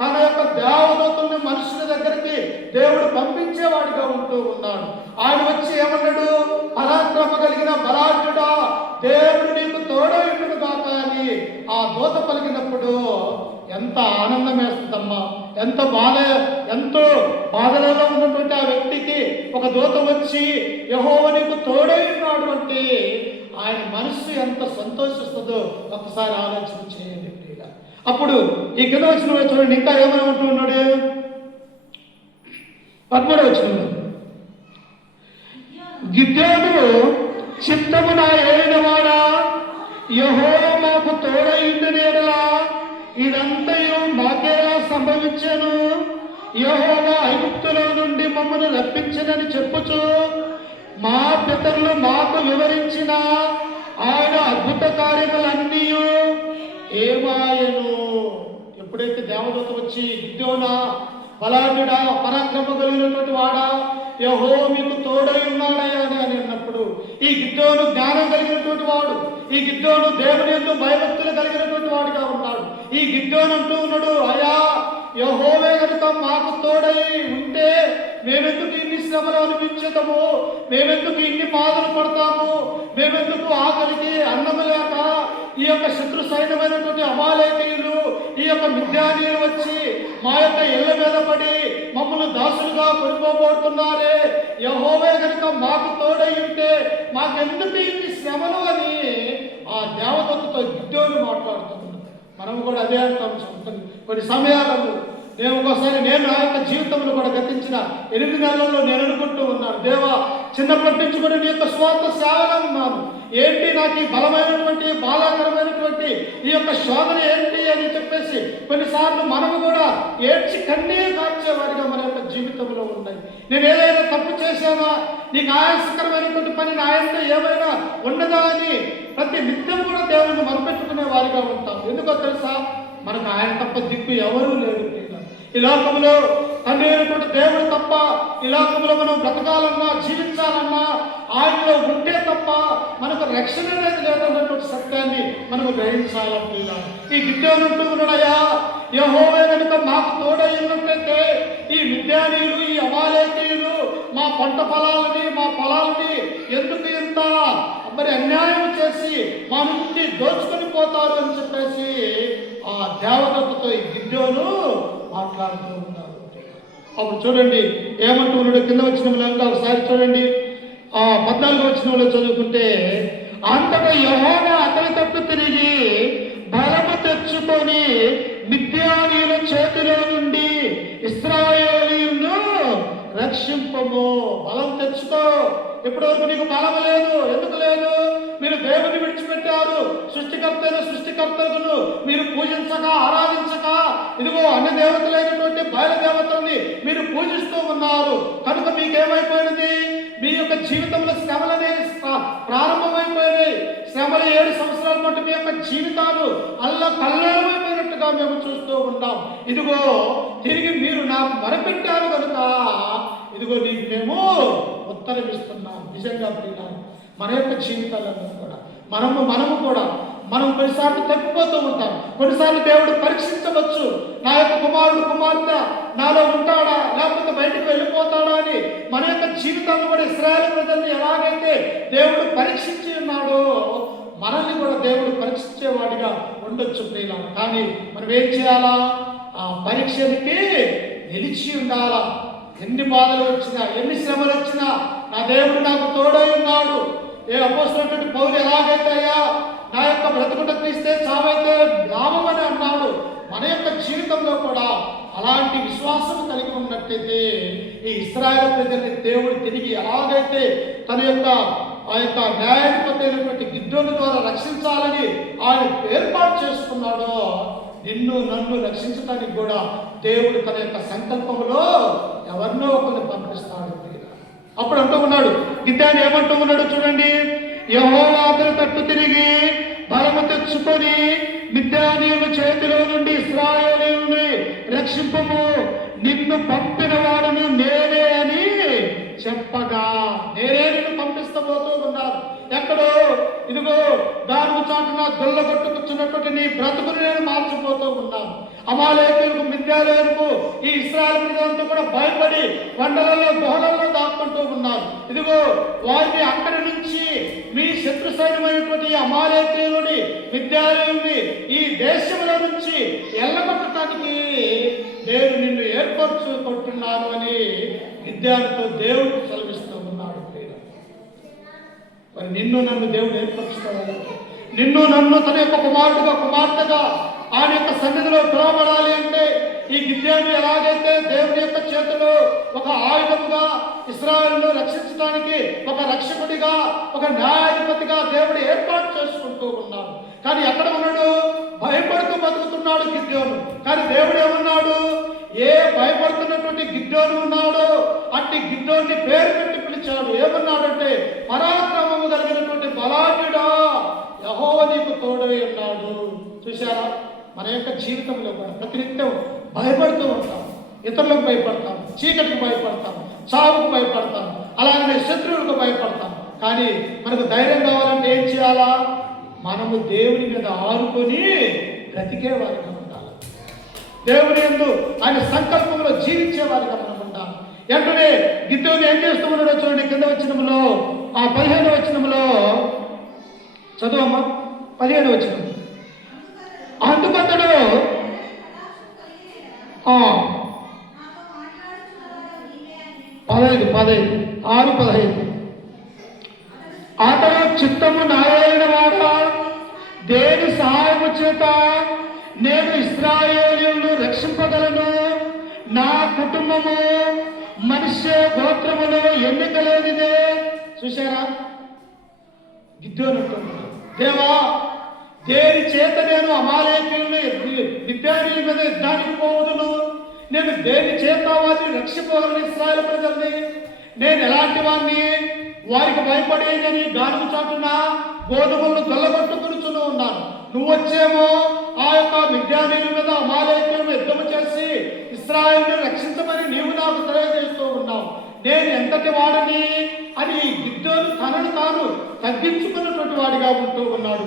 తన యొక్క దేవదూతల్ని మనుషుల దగ్గరికి దేవుడు పంపించేవాడిగా ఉంటూ ఉన్నాడు. ఆయన వచ్చి ఏమన్నాడు, పరాక్రమ కలిగిన బలాఢ్యుడా, దేవుడు నీకు తోడై ఉండును గాక అని ఆ దూత పలికినప్పుడు ఎంత ఆనందం వేస్తుందమ్మా. ఎంతో బాధలలో ఉన్నటువంటి ఆ వ్యక్తికి ఒక దూత వచ్చి యెహోవా నీకు తోడై ఉన్నాడు అంటే ఆయన మనస్సు ఎంత సంతోషిస్తుందో ఒకసారి ఆలోచన చేయండి. అప్పుడు ఈ కింద వచ్చిన చూడండి, ఇంకా ఏమైనా ఉంటూ ఉన్నాడు. 13వ వచనంలో, గిద్యోను చిత్తము నా ఏలినవాడా, యెహోవా మాకు తోడై ఉండును ఎడల ఇదంతయు మాకేలా సంభవించెను, యెహోవా ఐగుప్తులో నుండి మమ్మల్ని రప్పించనని చెప్పుచు మా పితరులు మాకు వివరించిన ఆయన అద్భుత కార్యములన్నీ ఏమాయను. ఎప్పుడైతే దేవదూత వచ్చి గిద్యోనా, బలాఢ్యుడా, పరాక్రమ కలిగినటువంటి వాడా, యెహోవా మీకు తోడై ఉన్నాడయ్యా అని అన్నప్పుడు ఈ గిద్యోను జ్ఞానం కలిగినటువంటి వాడు, ఈ గిద్యోను దేవుని యందు భయభక్తులు కలిగినటువంటి వాడిగా ఉన్నాడు. ఈ గిద్యోను అంటూ ఉన్నాడు, అయ్యా యెహోవా కనుక మాకు తోడై ఉంటే మేమెందుకు ఇన్ని శ్రమలు అనుభవించదము, మేమెందుకు ఇన్ని బాధలు పడతాము, మేమెందుకు ఆకలికి అన్నము లేక ఈ యొక్క శత్రు సైన్యమైనటువంటి అమాలేకీయులు, ఈ యొక్క మిద్యానీయులు వచ్చి మా యొక్క ఇళ్ల మీద పడి మమ్మల్ని దాసులుగా కొనుక్కోబోతున్నారే, యెహోవా కనుక మాకు తోడై ఉంటే మాకెందుకు ఇన్ని శ్రమలు అని ఆ దేవదూతతో గిద్యోను మాట్లాడుతున్నాడు. మనం కూడా అదే అంటాం. కొన్ని సమయాలలో నేను నా యొక్క జీవితంలో కూడా గతించిన 8 నెలల్లో నేను అనుకుంటూ ఉన్నాను, దేవా చిన్నప్పటి నుంచి కూడా నీ యొక్క స్వార్థ సేవలో ఉన్నాను, ఏంటి నాకు ఈ బలమైనటువంటి బాధాకరమైనటువంటి ఈ యొక్క శోధన ఏంటి అని చెప్పేసి కొన్నిసార్లు మనము కూడా ఏడ్చి కన్నీరు కార్చేవారిగా మన యొక్క జీవితంలో ఉన్నాయి. నేను ఏదైనా తప్పు చేశానా, నీకు ఆయాసకరమైనటువంటి పని నా ఆయనతో ఏమైనా ఉండదా అని ప్రతి నిత్యం కూడా దేవుడిని మనపెట్టుకునే వారిగా ఉంటాం. ఎందుకో తెలుసా, మనకు ఆయన తప్ప దిక్కు ఎవరూ లేరు. ఈ లోకంలో తండ్రి అయినటువంటి దేవుడు తప్ప ఈ లోకంలో మనం బ్రతకాలన్నా జీవించాలన్నా ఆయనలో ఉంటే తప్ప మనకు రక్షణ అనేది లేదన్నటువంటి సత్యాన్ని మనకు గ్రహించాలన్నా ఈ గిద్యోను ఉన్నాడయ్యా, యెహోవా కనుక మాకు తోడై ఉన్నట్లయితే ఈ మిద్యానీయులు, ఈ అమాలేకీయులు మా పంట పొలాలని, మా పొలాలని ఎందుకు ఇంత మరి అన్యాయం చేసి మా నుండి దోచుకొని పోతారు అని చెప్పేసి ఆ దేవదత్తతో ఈ గిద్యోను మాట్లాడుతూ ఉన్నారు. అప్పుడు చూడండి ఏమంటూ ఉన్నాడు, కింద వచ్చిన ఒకసారి చూడండి, ఆ 14వ వచనంలో చదువుకుంటే, అంతటా యెహోవా అతని తట్టు తిరిగి బలము తెచ్చుకొని మిద్యానీయుల చేతిలో నుండి ఇశ్రాయేలీయులను రక్షింపము. బలం తెచ్చుకో. ఇప్పటివరకు నీకు బలం లేదు. ఎందుకు లేదు? మీరు దేవుని విడిచిపెట్టారు. సృష్టికర్తలను మీరు పూజించక, ఆరాధించక, ఇదిగో అన్ని దేవతలైనటువంటి బయలు దేవతల్ని మీరు పూజిస్తూ ఉన్నారు. కనుక మీకేమైపోయినది? మీ యొక్క జీవితంలో శ్రమలనే ప్రారంభమైపోయినాయి. శ్రమలు 7 సంవత్సరాల పాటు మీ యొక్క జీవితాలు కల్లోలమైపోయినట్టుగా మేము చూస్తూ ఉన్నాం. ఇదిగో తిరిగి మీరు నాకు మొరపెట్టారు కనుక ఇదిగో నీకు మేము ఉత్తరం ఇస్తున్నాం. నిజంగా ప్రియులారా, మన యొక్క జీవితాలను కూడా మనము కూడా మనం కొన్నిసార్లు తప్పిపోతూ ఉంటాం. కొన్నిసార్లు దేవుడు పరీక్షించవచ్చు, నా యొక్క కుమారుడు కుమార్తె నాలో ఉంటాడా లేకపోతే బయటకు వెళ్ళిపోతాడా అని మన యొక్క జీవితాన్ని కూడా ఇశ్రాయేలు ప్రజల్ని ఎలాగైతే దేవుడు పరీక్షించి ఉన్నాడో మనల్ని కూడా దేవుడు పరీక్షించేవాడిగా ఉండొచ్చు ప్రియులారా. కానీ మనం ఏం చేయాలా? ఆ పరీక్షలకి నిలిచి ఉండాలా. ఎన్ని బాధలు వచ్చినా, ఎన్ని శ్రమలు వచ్చినా నా దేవుడు నాకు తోడై ఉన్నాడు. ఏ అపోస్తలుడైన పౌలు ఎలాగైతే అయ్యా నా యొక్క బ్రతుకుట క్రీస్తే చావైతే లాభం అని అన్నాడు, మన యొక్క జీవితంలో కూడా అలాంటి విశ్వాసం కలిగి ఉన్నట్టయితే ఈ ఇశ్రాయేలు ప్రజల్ని దేవుడు తిరిగి ఎలాగైతే తన యొక్క ఆ యొక్క న్యాయాధిపతి అయినటువంటి గిద్యోను ద్వారా రక్షించాలని ఆయన ఏర్పాటు చేసుకున్నాడో నిన్ను నన్ను రక్షించడానికి కూడా దేవుడు తన యొక్క సంకల్పంలో ఎవరినో ఒకరిని పంపిస్తాడు. అప్పుడు అంటూ ఉన్నాడు, గిద్యోను ఏమంటూ ఉన్నాడు చూడండి, యెహోవా అతని తట్టు తిరిగి బలము తెచ్చుకొని మిద్యానీయుల చేతిలో నుండి ఇశ్రాయేలీయులని రక్షింపము, నిన్ను పంపిన వాడను నేనే అని చెప్పగా, నేనే నిన్ను పంపిస్తబోతూ ఉన్నారు. ఎక్కడో ఇదిగో దాని చాటున దొల్లగొట్టు కూర్చున్నటువంటి నీ బ్రతుకుని నేను మార్చిపోతూ ఉన్నాను. అమాలేకులకు, మిద్యానీయులకు ఈ ఇశ్రాయేలు ప్రజలంతా కూడా భయపడి కొండలలో గుహలలో దాక్కుంటూ ఉన్నారు. ఇదిగో వారిని అక్కడి నుంచి మీ శత్రు సైన్యమైనటువంటి అమాలేకులని, మిద్యానీయుల్ని ఈ దేశంలో నుంచి ఎల్లగొట్టడానికి నేను నిన్ను ఏర్పరచుకుంటున్నాను అని గిద్యోనుతో దేవుడు సెలవిస్తూ ఉన్నాడు. మరి నిన్ను నన్ను దేవుడు ఏర్పరచుకోవాలి. నిన్ను నన్ను తన యొక్క కుమార్తెగా ఆయన యొక్క సన్నిధిలో పిలవబడాలి అంటే ఈ గిద్యోను ఎలాగైతే దేవుని యొక్క చేతిలో ఒక ఆయుధముగా ఇశ్రాయేలును రక్షించడానికి ఒక రక్షకుడిగా, ఒక న్యాయాధిపతిగా దేవుడు ఏర్పాటు చేసుకుంటూ ఉన్నాడు. కానీ ఎక్కడ ఉన్నాడు? భయపడుతూ బతుకుతున్నాడు గిద్యోను. కానీ దేవుడు ఏమన్నాడు? ఏ భయపడుతున్నటువంటి గిద్యోను ఉన్నాడో అట్టి గిద్యోన్ని పేరు పెట్టి పిలిచాడు. ఏమన్నాడంటే, పరాక్రమము కలిగినటువంటి బలాఢ్యుడా, యెహోవా నీకు తోడై ఉన్నాడు. చూశారా? మన యొక్క జీవితంలో కూడా ప్రతినిత్యం భయపడుతూ ఉంటాం. ఇతరులకు భయపడతాం, చీకటికి భయపడతాం, చావుకు భయపడతాం, అలాగే శత్రువులకు భయపడతాం. కానీ మనకు ధైర్యం కావాలంటే ఏం చేయాలా? మనము దేవుని మీద ఆనుకొని బ్రతికే వారిగా ఉండాలి. దేవుని యందు ఆయన సంకల్పంలో జీవించే వారిగా మనం ఉండాలి. వెంటనే గిద్దెను ఏం చేస్తూ ఉన్నాడో చూడండి. కింద వచనములో ఆ 15వ వచనములో చదువమ్మా. 15వ వచనం. అందుకతడు 6:15 అతడు చిత్తము నాయైన వాడా, దేని సహాయము చేత నేను ఇశ్రాయేలీయులను రక్షింపగలను? నా కుటుంబము మనుష్య గోత్రములో ఎన్నిక లేనిదే. చూశారా? గిద్దెను అంటున్నాడు, దేవా దేని చేత నేను అమాలేకీయులను మిద్యానీయుల మీద యుద్ధానికి పోవదును? నేను దేని చేత వారిని రక్షింపగలను ఇశ్రాయేలు ప్రజల్ని? నేను ఎలాంటి వాడిని? వారికి భయపడేదని గానుగు చాటున గోధుమలను దొల్లగొట్టుకుని ఉన్నాను. నువ్వు వచ్చేమో ఆ యొక్క మిద్యానీయుల మీద అమాలేకీయులను యుద్ధము చేసి ఇశ్రాయేలును రక్షించమని నీవు నాకు తెలియజేస్తూ ఉన్నావు. నేను ఎంతటి వాడిని అని గిద్దెను తనను తాను తగ్గించుకున్నటువంటి వాడిగా ఉంటూ ఉన్నాడు.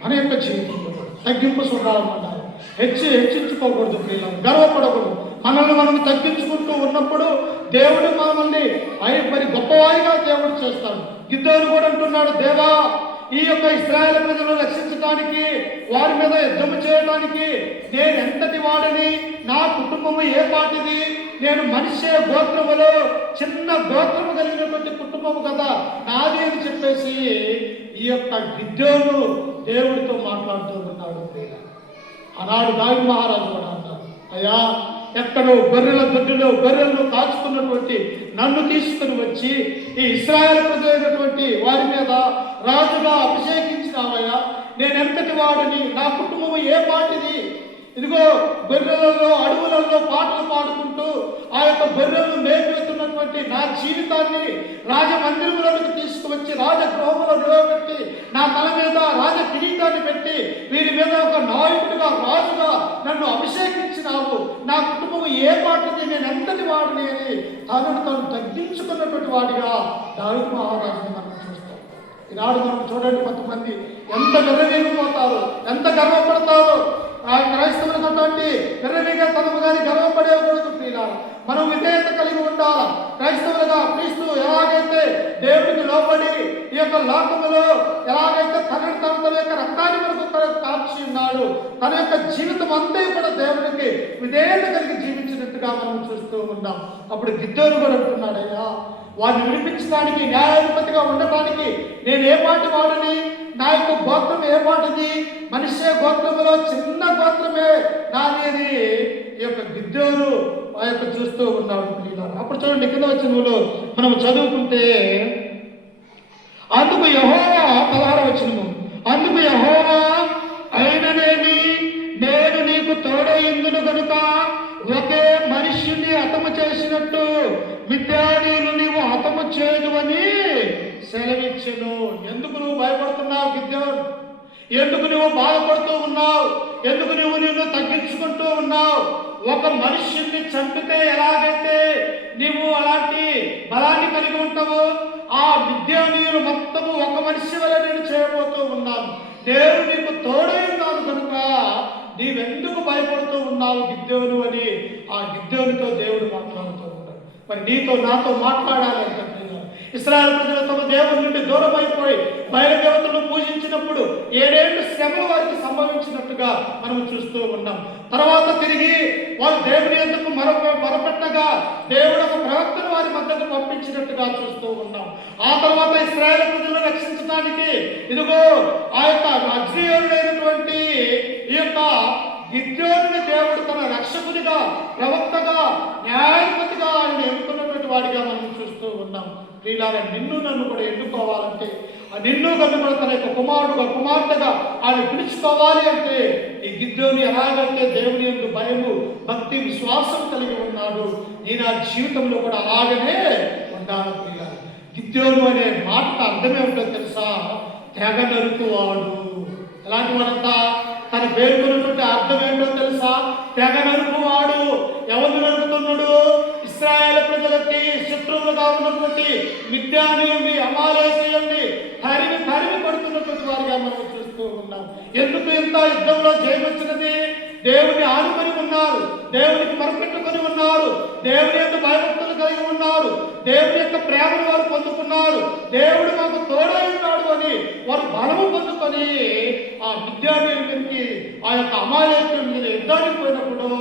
మన యొక్క జీవితంలో తగ్గింపు స్వభావం ఉండాలి. హెచ్చించుకోకూడదు ప్రియులను, గర్వపడకూడదు. మనల్ని మనం తగ్గించుకుంటూ ఉన్నప్పుడు దేవుడు మనల్ని మరి గొప్పవారిగా దేవుడు చేస్తాడు. గిద్దెను కూడా అంటున్నాడు, దేవా ఈ యొక్క ఇశ్రాయేలు ప్రజలను రక్షించడానికి, వారి మీద యుద్ధము చేయడానికి నేను ఎంతటి వాడిని? నా కుటుంబము ఏ పాటిది? నేను మనిషి గోత్రములో చిన్న గోత్రము కలిగినటువంటి కుటుంబము కదా నాది అని చెప్పేసి ఈ యొక్క గిద్దెను దేవుడితో మాట్లాడుతూ ఉన్నాడు. ఆనాడు దావీదు మహారాజు కూడా అన్నాడు, అయ్యా ఎక్కడో గొర్రెల దొడ్డిలో గొర్రెలను కాచుకున్నటువంటి నన్ను తీసుకుని వచ్చి ఈ ఇశ్రాయేలు ప్రజలైనటువంటి వారి మీద రాజుగా అభిషేకించినావయ్యా. నేను ఎంతటి వాడిని? నా కుటుంబము ఏ పాటిది? ఇదిగో గొర్రెలలో అడవులలో పాటలు పాడుకుంటూ ఆ యొక్క గొర్రెలను మేపేస్తున్నటువంటి నా జీవితాన్ని రాజమందిరంలోకి తీసుకువచ్చి రాజగృహంలో నిలబెట్టి నా తల మీద రాజ కిరీటాన్ని పెట్టి వీరి మీద ఒక నాయకుడిగా రాజుగా నన్ను అభిషేకించినావు. నా కుటుంబం ఏ పాటిది? నేను ఎంతటి వాడిని అని తనను తాను తగ్గించుకున్నటువంటి వాడిగా దావీదు మహారాజుని మనం చూస్తాం. ఈనాడు మనం చూడండి, కొంతమంది ఎంత గర్వపోతారు, ఎంత గర్వపడతారో. ఆ క్రైస్తవులటువంటి గర్వీగా తనము కానీ గర్వపడేకూడదు ప్రియులారా. మనం విధేయత కలిగి ఉండాలి. క్రైస్తవులుగా క్రీస్తు ఎలాగైతే దేవుడికి లోబడి ఈ యొక్క లోకములో ఎలాగైతే తనను తన యొక్క రక్తాన్ని వరకు కాల్చి ఉన్నాడు, తన యొక్క జీవితం అంతా కూడా దేవుడికి విధేయత కలిగి జీవించినట్టుగా మనం చూస్తూ ఉన్నాం. అప్పుడు గిద్దెను కూడా అంటున్నాడయ్యా, వారిని విడిపించడానికి, న్యాయాధిపతిగా ఉండటానికి నేను ఏ పాటి వాడిని? నా యొక్క గోత్రం ఏ పాటిది? మనిషి గోత్రములో చిన్న గోత్రమే నాది అని ఈ యొక్క గిద్దెను ఆ యొక్క చూస్తూ ఉన్నాడు. అప్పుడు చూడండి, కింద వచ్చిన మనం చదువుకుంటే అందుకు యెహోవా 16వ వచనము, అందుకు యెహోవా అయిననేమి నేను నీకు తోడైందును గనుక ఒకే మనుష్యుని హతము చేసినట్టు మిద్యానీయులు నీవు హతము చేయదు అని సెలవిచ్చెను. ఎందుకు నువ్వు భయపడుతున్నావు గిద్దెను? ఎందుకు నువ్వు బాధపడుతూ ఉన్నావు? ఎందుకు నువ్వు నిన్ను తగ్గించుకుంటూ ఉన్నావు? ఒక మనుష్యుని చంపితే ఎలాగైతే నీవు అలాంటి బలాన్ని కలిగి ఉంటావో ఆ మిద్యానీయులు మొత్తము ఒక మనిషి వల్ల నేను చేయబోతూ ఉన్నాను. నేను నీకు తోడై ఉన్నాను కనుక నీవెందుకు భయపడుతూ ఉన్నావు గిద్దెను అని ఆ గిద్దెనుతో దేవుడు మాట్లాడుతూ ఉన్నాడు. మరి నీతో నాతో మాట్లాడాలంటే ఇశ్రాయేలు ప్రజలు తమ దేవుని నుండి దూరం అయిపోయి బయలుదేవతలను పూజించినప్పుడు 7 ఏళ్ళు శ్రమలు వారికి సంభవించినట్టుగా మనం చూస్తూ ఉన్నాం. తర్వాత తిరిగి వారు దేవుని ఎందుకు మొరపెట్టగా దేవుడు ఒక ప్రవక్తను వారి మధ్యకు పంపించినట్టుగా చూస్తూ ఉన్నాం. ఆ తర్వాత ఇశ్రాయేలు ప్రజలను రక్షించడానికి ఇదిగో ఆ యొక్క అజ్రీయుడైనటువంటి ఈ యొక్క గిద్దెనుని దేవుడు తన రక్షకునిగా, ప్రవక్తగా, న్యాయాధిపతిగా ఆయన ఎన్నుకున్నటువంటి వాడిగా మనం చూస్తూ ఉన్నాం. ప్రియులారా, నిన్ను నన్ను కూడా ఎన్నుకోవాలంటే, నిన్ను నన్ను కూడా తన యొక్క కుమారుడుగా, కుమార్తెగా ఆయన పిలుచుకోవాలి అంటే ఈ గిద్దెను ఎలాగంటే దేవుని యందు భయము, భక్తి, విశ్వాసం కలిగి ఉన్నాడు. నేను ఆ జీవితంలో కూడా అలాగనే ఉండాలి. ప్రియులారా, గిద్దెను అనే మాటకు అర్థమే ఉంటుందో తెలుసా? తెగ నరుకువాడు. ఎలాంటి వాడంతా? తన పేర్కొన్నటువంటి అర్థం ఏంటో తెలుసా? తెగ నరుకువాడు. ఎవరు నరుకుతున్నాడు? ఇశ్రాయేలు ప్రజలకి శత్రువులుగా ఉన్నటువంటి మిద్యానీయుల్ని, అమాలేకీయుల్ని తరిమి కొడుతున్నటువంటి వారిగా మనం చూస్తూ ఉన్నాం. ఎందుకు ఇంత యుద్ధంలో జయం వచ్చినది? దేవుని ఆనుకొని ఉన్నారు, దేవునికి మొరపెట్టుకొని ఉన్నారు, దేవుని యొక్క భయభక్తులు కలిగి ఉన్నారు, దేవుని యొక్క ప్రేమను వారు పొందుకున్నారు, దేవుడు మాకు తోడై ఉన్నాడు అని వారు బలము పొందుకొని ఆ విద్యార్థుల మీదకి, ఆ యొక్క అమాయకుల మీద యుద్ధానికి పోయినప్పుడు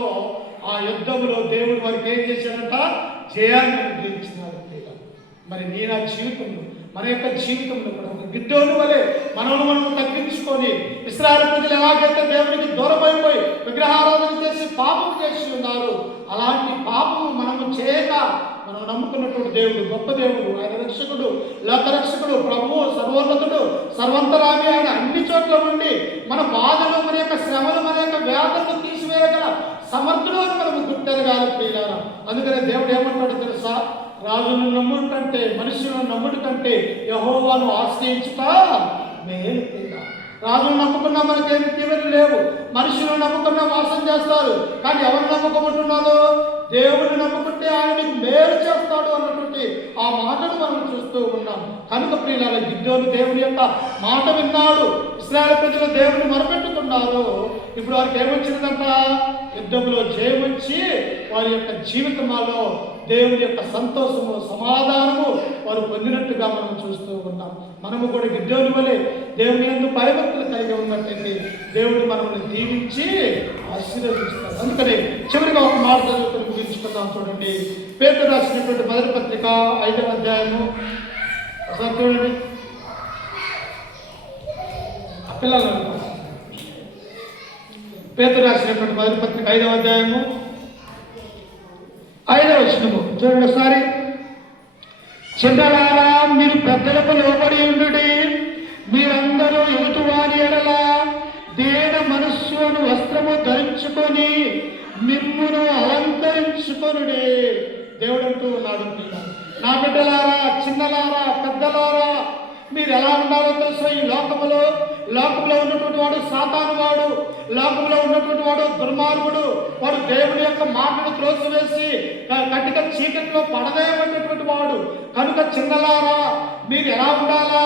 ఆ యుద్ధంలో దేవుడు వారికి ఏం చేశాడంట? జయాన్ని అనుగ్రహించినాడు. మరి నీ నా జీవితంలో, మన యొక్క జీవితంలో కూడా ఒక గిద్దోని వలె మనం తగ్గించుకొని, ఇశ్రాయేలు ప్రజలు ఎలాగైతే దేవునికి దూరమైపోయి విగ్రహారాధన చేసి పాపం చేసి ఉన్నారు, అలాంటి పాపము మనము చేయక మనం నమ్ముకున్నటువంటి దేవుడు గొప్ప దేవుడు, ఆయన రక్షకుడు, లోకరక్షకుడు, ప్రభువు, సర్వోన్నతుడు, సర్వంతరామి, ఆయన అన్ని చోట్ల ఉండి మన బాధలు, మన యొక్క శ్రమలు, మన యొక్క వ్యాధులను తీసివేయగల సమర్థుడు అని మనము గుర్తెరగాలి ప్రియులారా. అందుకనే దేవుడు ఏమంటాడు తెలుసా? రాజును నమ్ముడు కంటే, మనుషులను నమ్ముడు కంటే యెహోవాను ఆశ్రయించుట మేలు. రాజును నమ్ముకున్నా మనకేమి తీవ్రలు లేవు, మనుషులను నమ్ముకున్నా మోసం చేస్తారు. కానీ ఎవరు నమ్ముకోమంటున్నాడు? దేవుడిని నమ్ముకుంటే ఆయన మీకు మేలు చేస్తాడు అన్నటువంటి ఆ మాటను మనం చూస్తూ ఉన్నాం. కనుక ప్రియులారా, గిద్దోను దేవుని యొక్క మాట విన్నాడు, ఇశ్రాయేలు ప్రజలు దేవుని మొరపెట్టుకున్నారు. ఇప్పుడు వారికి ఏమొచ్చిందంట? యుద్ధంలో జయమొచ్చి వారి యొక్క జీవితంలో దేవుని యొక్క సంతోషము, సమాధానము వారు పొందినట్టుగా మనం చూస్తూ ఉన్నాం. మనము కూడా గిద్దోని వలె దేవుని యందు భయభక్తులు కలిగి ఉన్నట్టయితే దేవుడు మనల్ని దీవించి ఆశీర్వదిస్తాడు. అందుకని చివరిగా ఒక మాట చదువుకుని ముగించుకుందాం. చూడండి, పేతురు రాసినటువంటి మొదటి పత్రిక 5వ అధ్యాయము. ఒకసారి చూడండి పిల్లలు. పేతురు రాసినటువంటి మొదటి పత్రిక 5వ అధ్యాయము 5వ వచనము చూడండి ఒకసారి. చిన్నలారా, మీరు పెద్దలకు లోబడి ఉండుడి, మీరందరూ ఎదుటివారి ఎడల దీన మనస్సును వస్త్రము ధరించుకొని మిమ్మును అలంకరించుకొనుడి. దేవుడు అంటూ ఉన్నాడు, నా బిడ్డలారా, చిన్నలారా, పెద్దలారా, మీరు ఎలా ఉండాలో తెలుసా? ఈ లోకంలో ఉన్నటువంటి వాడు సాతాను వాడు, లోకంలో ఉన్నటువంటి వాడు దుర్మార్గుడు, వాడు దేవుని యొక్క మాటను త్రోసివేసి కటిక చీకట్లో పడవేయబడినటువంటి వాడు. కనుక చిన్నలారా, మీరు ఎలా ఉండాలా?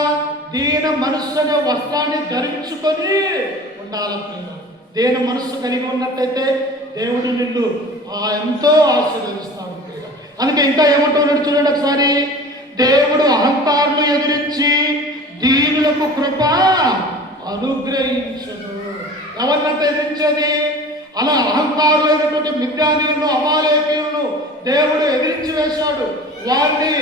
దీన మనస్సు అనే వస్త్రాన్ని ధరించుకొని ఉండాలనుకున్నాను. దీన మనస్సు కలిగి ఉన్నట్టయితే దేవుడు నిన్ను ఎంతో ఆశీర్వదిస్తాడు. అందుకే ఇంకా ఏమంటున్నాడు చూడండి ఒకసారి. దేవుడు అహంకారులు ఎదిరించి దీనులకు కృప అనుగ్రహించును. ఎవరినంత ఎదిరించేది? అలా అహంకారులైనటువంటి మిద్యానీయులను, అమాలేకీయులను దేవుడు ఎదిరించి వేశాడు. వారిని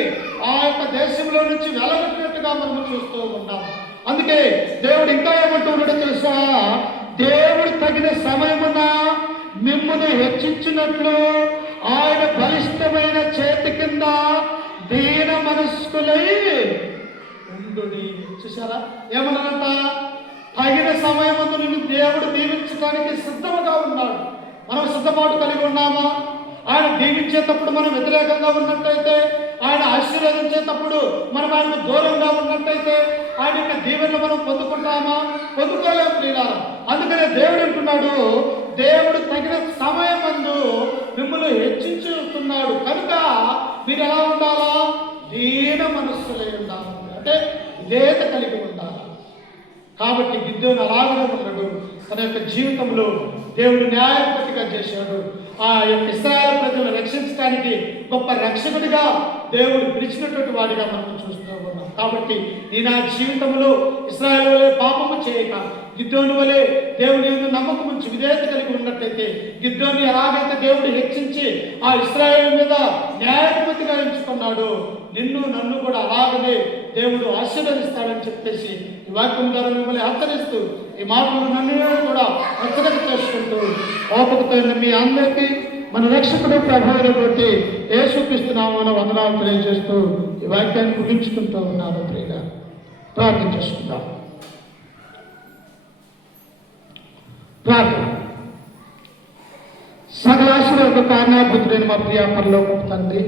ఆ యొక్క దేశంలో నుంచి వెళ్ళగొట్టినట్టుగా మనం చూస్తూ ఉన్నాం. అందుకే దేవుడు ఇంకా ఏమంటున్నాడో తెలుసా? దేవుడు తగిన సమయమున మిమ్మును హెచ్చించినట్లు ఆయన బలిష్టమైన చేతి కింద దీన మనస్కులై ఉండుడి. చూసారా ఏమన్నారంట? తగిన సమయమందు నిన్ను దేవుడు దీవించడానికి సిద్ధముగా ఉన్నాడు. మనం సిద్ధపాటు కలిగి ఉన్నామా? ఆయన దీవించేటప్పుడు మనం వ్యతిరేకంగా ఉన్నట్టయితే, ఆయన ఆశీర్వదించేటప్పుడు మనం ఆయనకు దూరంగా ఉన్నట్టయితే ఆయన యొక్క దీవెనలు మనం పొందుకుంటామా? పొందుకోలేము ప్రియులారా. అందుకనే దేవుడు అంటున్నాడు, దేవుడు తగిన సమయమందు మిమ్మల్ని హెచ్చించుతున్నాడు. కనుక మీరు ఎలా ఉండాలా? దీన మనస్సులై ఉండాలి, అంటే విధేయత కలిగి ఉండాలి. కాబట్టి గిద్దోను అలాగనే ఉన్నాడు. తన యొక్క జీవితంలో దేవుడు న్యాయపతిగా చేశాడు. ఆ యొక్క ఇశ్రాయేలు ప్రజలను రక్షించడానికి గొప్ప రక్షకుడిగా దేవుడు పిలిచినటువంటి వాడిగా మనం చూస్తూ ఉన్నాం. కాబట్టి నీ నా జీవితంలో ఇశ్రాయేలు వలె పాపము చేయక, గిద్దోని వలె దేవుని యందు నమ్మకం ఉంచి విధేయత కలిగి ఉన్నట్టయితే, గిద్దోని ఎలాగైతే దేవుడు హెచ్చించి ఆ ఇశ్రాయేలు మీద న్యాయాధిపతిగా ఎంచుకున్నాడు, నిన్ను నన్ను కూడా అలాగనే దేవుడు ఆశీర్వదిస్తాడని చెప్పేసి ఈ వాక్యం ద్వారా మిమ్మల్ని హెచ్చరిస్తూ, ఈ మాటలు నన్ను కూడా హెచ్చరిక చేసుకుంటూ ఓపికతో మీ అందరికీ మన రక్షకుడు ప్రభువునటువంటి యేసుక్రీస్తు నామమున వందనాలు తెలియజేస్తూ ఈ వాక్యాన్ని ముగించుకుంటూ ఉన్నాను. ప్రియుగా ప్రార్థన చేసుకుందాం. ప్రార్థన. సకలాశీర్వాద కారణాభూతుడైన మా ప్రియ పరలోకపు తండ్రి,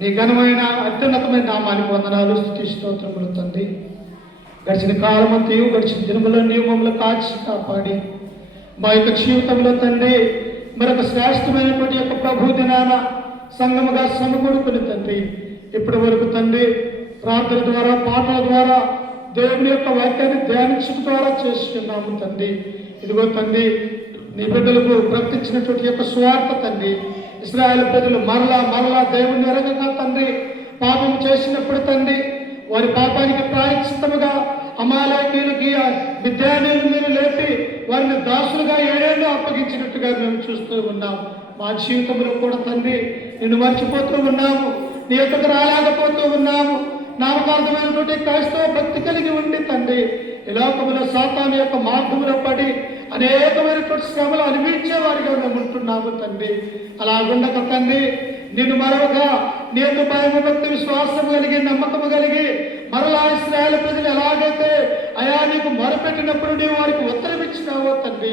నీ ఘనమైన అత్యున్నతమైన నామానికి వందనాలు, స్తుతి స్తోత్రములు తండ్రి. గడిచిన కాలమంతయు, గడిచిన దినముల నియమములు కాచి కాపాడి మా యొక్క జీవితంలో తండ్రి మరొక శ్రేష్టమైనటువంటి యొక్క ప్రభు దినాన సంగముగా సమకూడుకుని తండ్రి ఇప్పటి వరకు తండ్రి ప్రార్థన ద్వారా, పాటల ద్వారా, దేవుని యొక్క వాక్యాన్ని ధ్యానించడం ద్వారా చేసుకున్నాము తండ్రి. ఇదిగో తండ్రి, నీ బిడ్డలకు ప్రకటించినటువంటి యొక్క స్వార్థ తండ్రి, ఇశ్రాయేలు ప్రజలు మరలా దేవుని ఎరగగా తండ్రి పాపం చేసినప్పుడు తండ్రి వారి పాపానికి ప్రాయశ్చిత్తముగా అమాలేకీయులకి మిద్యానీయులు మీరు లేపి వారిని దాసులుగా 7 ఏళ్ళు అప్పగించినట్టుగా మేము చూస్తూ ఉన్నాం. మా జీవితంలో కూడా తండ్రి నిన్ను మర్చిపోతూ ఉన్నాము, నీ యొక్కకు రాలేకపోతూ ఉన్నాము. నామకార్థమైనటువంటి క్రైస్తవ భక్తి కలిగి ఉండి తండ్రి ఈ లోకములో సాతాను యొక్క మార్గంలో పడి అనేకమైనటువంటి శ్రమలు అనిపించే వారిగా మేము ఉంటున్నాము తండ్రి. అలాగుండక తండ్రి నిన్ను మరొక నేను భయము భక్తి విశ్వాసం కలిగి నమ్మకము కలిగి మరలా ఇశ్రాయేలు ప్రజలు ఎలాగైతే అయా నీకు మొరపెట్టినప్పుడు నీవు వారికి ఉత్తరం ఇచ్చినావో తండ్రి,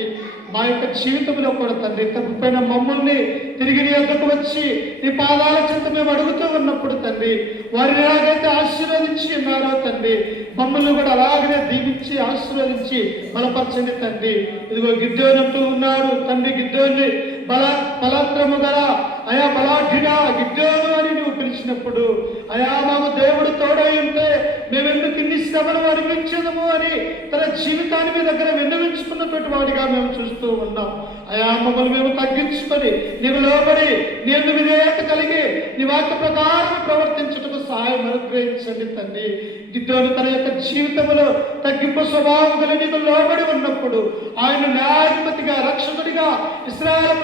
మా యొక్క జీవితంలో కూడా తండ్రి తప్పిపోయిన మమ్మల్ని తిరిగి నీ వద్దకు వచ్చి నీ పాదాల చెంత మేము అడుగుతూ ఉన్నప్పుడు తండ్రి వారిని ఎలాగైతే ఆశీర్వదించి ఉన్నారో తండ్రి మమ్మల్ని కూడా అలాగనే దీవించి ఆశీర్వదించి బలపరచండి తండ్రి. ఇదిగో గిద్యోను అంటూ ఉన్నాడు తండ్రి, గిద్యోన్ని బలాత్రము గల అయా బలాఢ్యుడా గిద్యోను అని నువ్వు పిలిచినప్పుడు అయా మాకు దేవుడు తోడై ఉంటే మేమెందుకు ఇన్ని శ్రమలు అనిపించదము అని తన జీవితాన్ని మీ దగ్గర విన్నవించుకున్నటువంటి వాడిగా మేము చూస్తూ ఉన్నాం. అయా మమ్మల్ని మేము తగ్గించుకొని నీకు లోబడి నేను విధేయత కలిగి నీ వాక్య ప్రకారం ప్రవర్తించుటకు సహాయం అనుగ్రహించండి తండ్రి. గిద్యోను తన యొక్క జీవితంలో తగ్గింపు స్వభావం కలిగి నీకు లోబడి ఉన్నప్పుడు ఆయన న్యాయాధిపతిగా రక్షకుడిగా ఇశ్రాయేలు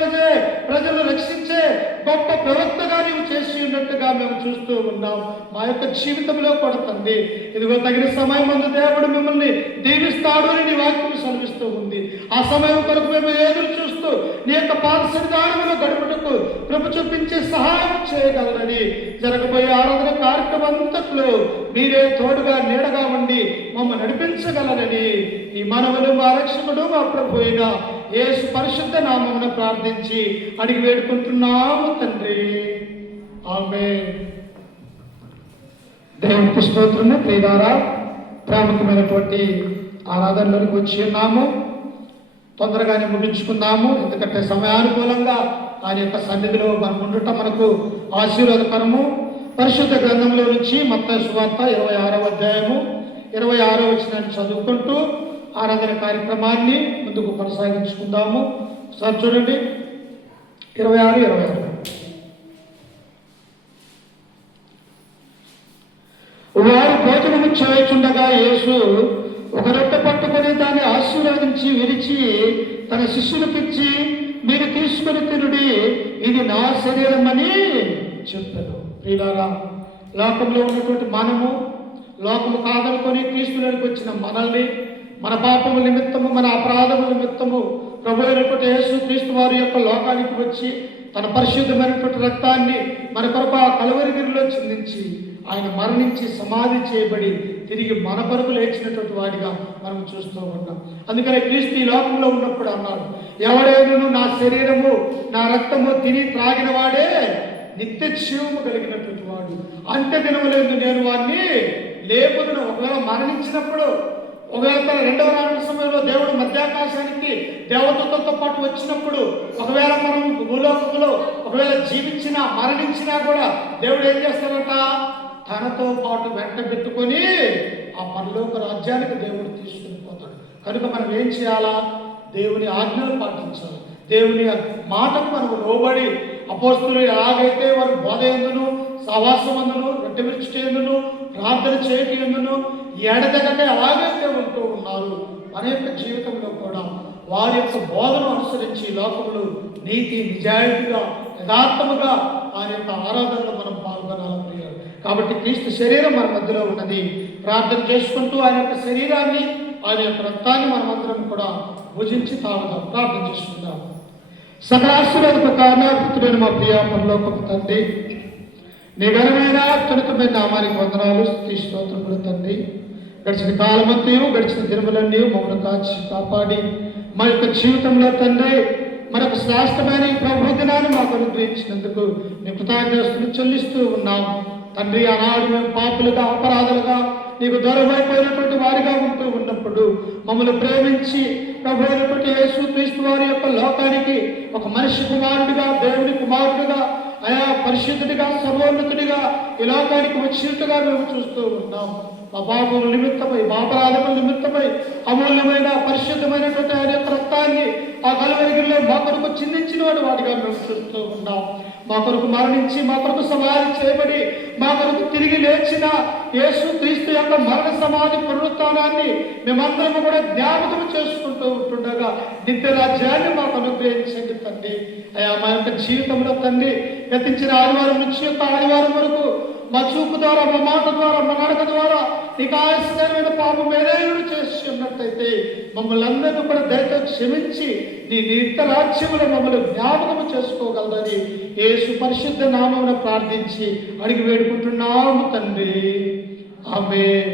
ప్రజలు రక్షించే గొప్ప ప్రవక్తగా నీవు చేసి ఉన్నట్టుగా మేము చూస్తూ ఉన్నాం. మా యొక్క జీవితంలో కూడా తండ్రి ఇదిగో తగిన సమయం ముందు దేవుడు మిమ్మల్ని దీవిస్తాడు అని నీ వాక్యం సెలవిస్తూ ఉంది. ఆ సమయం కొరకు మేము ఎదురు చూస్తూ నీ యొక్క పాదసన్నిధానంలో గడుపుటకు కృప చూపించే సహాయం చేయగలరని జరగబోయే ఆరాధన కార్యక్రమం అంతట్లో మీరే తోడుగా నీడగా ఉండి మమ్మల్ని నడిపించగలరని ఈ మనవులు మా రక్షకుడు మా ప్రభు అయిన యేసు పరిశుద్ధ నామమున ప్రార్థించి అడిగి వేడుకుంటున్నాము తండ్రి, ఆమేన్. దేవునికి స్తోత్రము. ప్రియులారా, ప్రాముఖ్యమైనటువంటి ఆరాధనలోకి వచ్చి ఉన్నాము. తొందరగానే ముగించుకుందాము, ఎందుకంటే సమయానుకూలంగా ఆయన యొక్క సన్నిధిలో మనం ఉండటం మనకు ఆశీర్వాదకరము. పరిశుద్ధ గ్రంథంలో నుంచి మత్తయి సువార్త 26వ అధ్యాయము 26వ వచనాన్ని చదువుకుంటూ ఆరాధన కార్యక్రమాన్ని ముందుకు కొనసాగించుకుందాము. ఒకసారి చూడండి, 26. వారు భోజనము చేయుచుండగా యేసు ఒక రొట్టె పట్టుకొని దాన్ని ఆశీర్వదించి విరిచి తన శిష్యులకిచ్చి మీరు తీసుకొని తినుడి, ఇది నా శరీరం అని చెప్పారు. ప్రియులారా, లోకంలో ఉన్నటువంటి మనము లోకము కాదనుకొని క్రీస్తులోనికి వచ్చిన మనల్ని మన పాపము నిమిత్తము మన అపరాధము నిమిత్తము ప్రభు అయినటువంటి యేసు క్రీస్తు వారి యొక్క లోకానికి వచ్చి తన పరిశుద్ధమైనటువంటి రక్తాన్ని మన కొరకు ఆ కలువరిగిరిలో చిందించి ఆయన మరణించి సమాధి చేయబడి తిరిగి మన కొరకు లేచినటువంటి వాడిగా మనం చూస్తూ ఉన్నాం. అందుకనే క్రీస్తు ఈ లోకంలో ఉన్నప్పుడు అన్నాడు, ఎవడేను నా శరీరము నా రక్తము తిని త్రాగిన వాడే నిత్య జీవము కలిగినటువంటి వాడు, అంత్య దినములందు నేను వాడిని లేపుదును. ఒకవేళ మరణించినప్పుడు, ఒకవేళ తన 2వ రాకడ సమయంలో దేవుడు మధ్యాకాశానికి దేవదూతలతో పాటు వచ్చినప్పుడు, ఒకవేళ మనం భూలోకంలో ఒకవేళ జీవించినా మరణించినా కూడా దేవుడు ఏం చేస్తాడట, తనతో పాటు వెంట పెట్టుకొని ఆ పరలోక రాజ్యానికి దేవుడు తీసుకుని పోతాడు. కనుక మనం ఏం చేయాలా, దేవుని ఆజ్ఞలు పాటించాలి, దేవుని మాటకు మనకు లోబడి అపోస్తులు ఎలాగైతే వారు బోధ ఎందును సహవాసమందును రొట్టె విరుచుట ఎందును ప్రార్థన చేయట ఎందును ఎడతెగక ఎలాగైతే ఉంటూ ఉన్నారు, మన యొక్క జీవితంలో కూడా వారి యొక్క బోధను అనుసరించి లోకములు నీతి నిజాయితీగా యథార్థముగా ఆయన యొక్క ఆరాధనలో మనం పాల్గొనాలి. కాబట్టి క్రీస్తు శరీరం మన మధ్యలో ఉన్నది. ప్రార్థన చేసుకుంటూ ఆయన యొక్క శరీరాన్ని ఆయన యొక్క రక్తాన్ని మనమందరం కూడా భుజించి తాగుదాం. ప్రార్థన చేసుకుందాం. సకలాశీర్వాదపు కారణాభితుడైన మా ప్రియ పరలోకపు తండ్రి, నీ ఘనమైన అత్యున్నతమైన నామానికి వందనాలు, స్తుతి స్తోత్రములు తండ్రి. గడిచిన కాలమంతయు గడిచిన దినములన్నీ మమ్మల్ని కాచి కాపాడి మా యొక్క జీవితంలో తండ్రి మరొక శ్రేష్టమైన ఈ ప్రభు దినాన్ని మాకు అనుగ్రహించినందుకు నీ కృతజ్ఞతలు చెల్లిస్తూ ఉన్నాం తండ్రి. ఆనాడు మేము పాపులుగా అపరాధులుగా నీకు దూరమైపోయినటువంటి వారిగా ఉంటూ ఉన్నప్పుడు మమ్మల్ని ప్రేమించి ప్రభు అయినటువంటి యేసు క్రీస్తు వారి యొక్క లోకానికి ఒక మనిషి కుమారుడిగా, దేవుని కుమారుడిగా, ఆయా పరిశుద్ధుడిగా, సర్వోన్నతుడిగా ఈ లోకానికి వచ్చినట్టుగా మేము చూస్తూ ఉన్నాం. మా పాపముల నిమిత్తమై, మా అపరాధముల నిమిత్తమై అమూల్యమైన పరిశుద్ధమైనటువంటి ఆయన యొక్క రక్తాన్ని ఆ కలువరిగిలో మా కొరకు చిందించిన వాడిగా మేము చూస్తూ ఉన్నాం. మా కొరకు మరణించి, మా కొరకు సమాధి చేయబడి, మా కొరకు తిరిగి లేచిన యేసు క్రీస్తు యొక్క మరణ సమాధి పునరుత్థానాన్ని మేమందరము కూడా జ్ఞాపకం చేసుకుంటూ ఉంటుండగా నిత్య రాజ్యాన్ని మాకు అనుగ్రహించండి తండ్రి. అయా మా యొక్క జీవితంలో తండ్రి గతించిన ఆదివారం నుంచి యొక్క ఆదివారం వరకు మా చూపు ద్వారా, మా మాట ద్వారా, మా నడక ద్వారా నీకు ఆయాసకరమైన పాపం ఏదైనా చేసి ఉన్నట్టయితే మమ్మల్ని అందరినీ కూడా దయతో క్షమించి నీ నిత్య రాజ్యములో మమ్మల్ని జ్ఞాపకం చేసుకోగలదని యేసు పరిశుద్ధ నామమున ప్రార్థించి అడిగి వేడుకుంటున్నాము తండ్రి. ఆమేన్.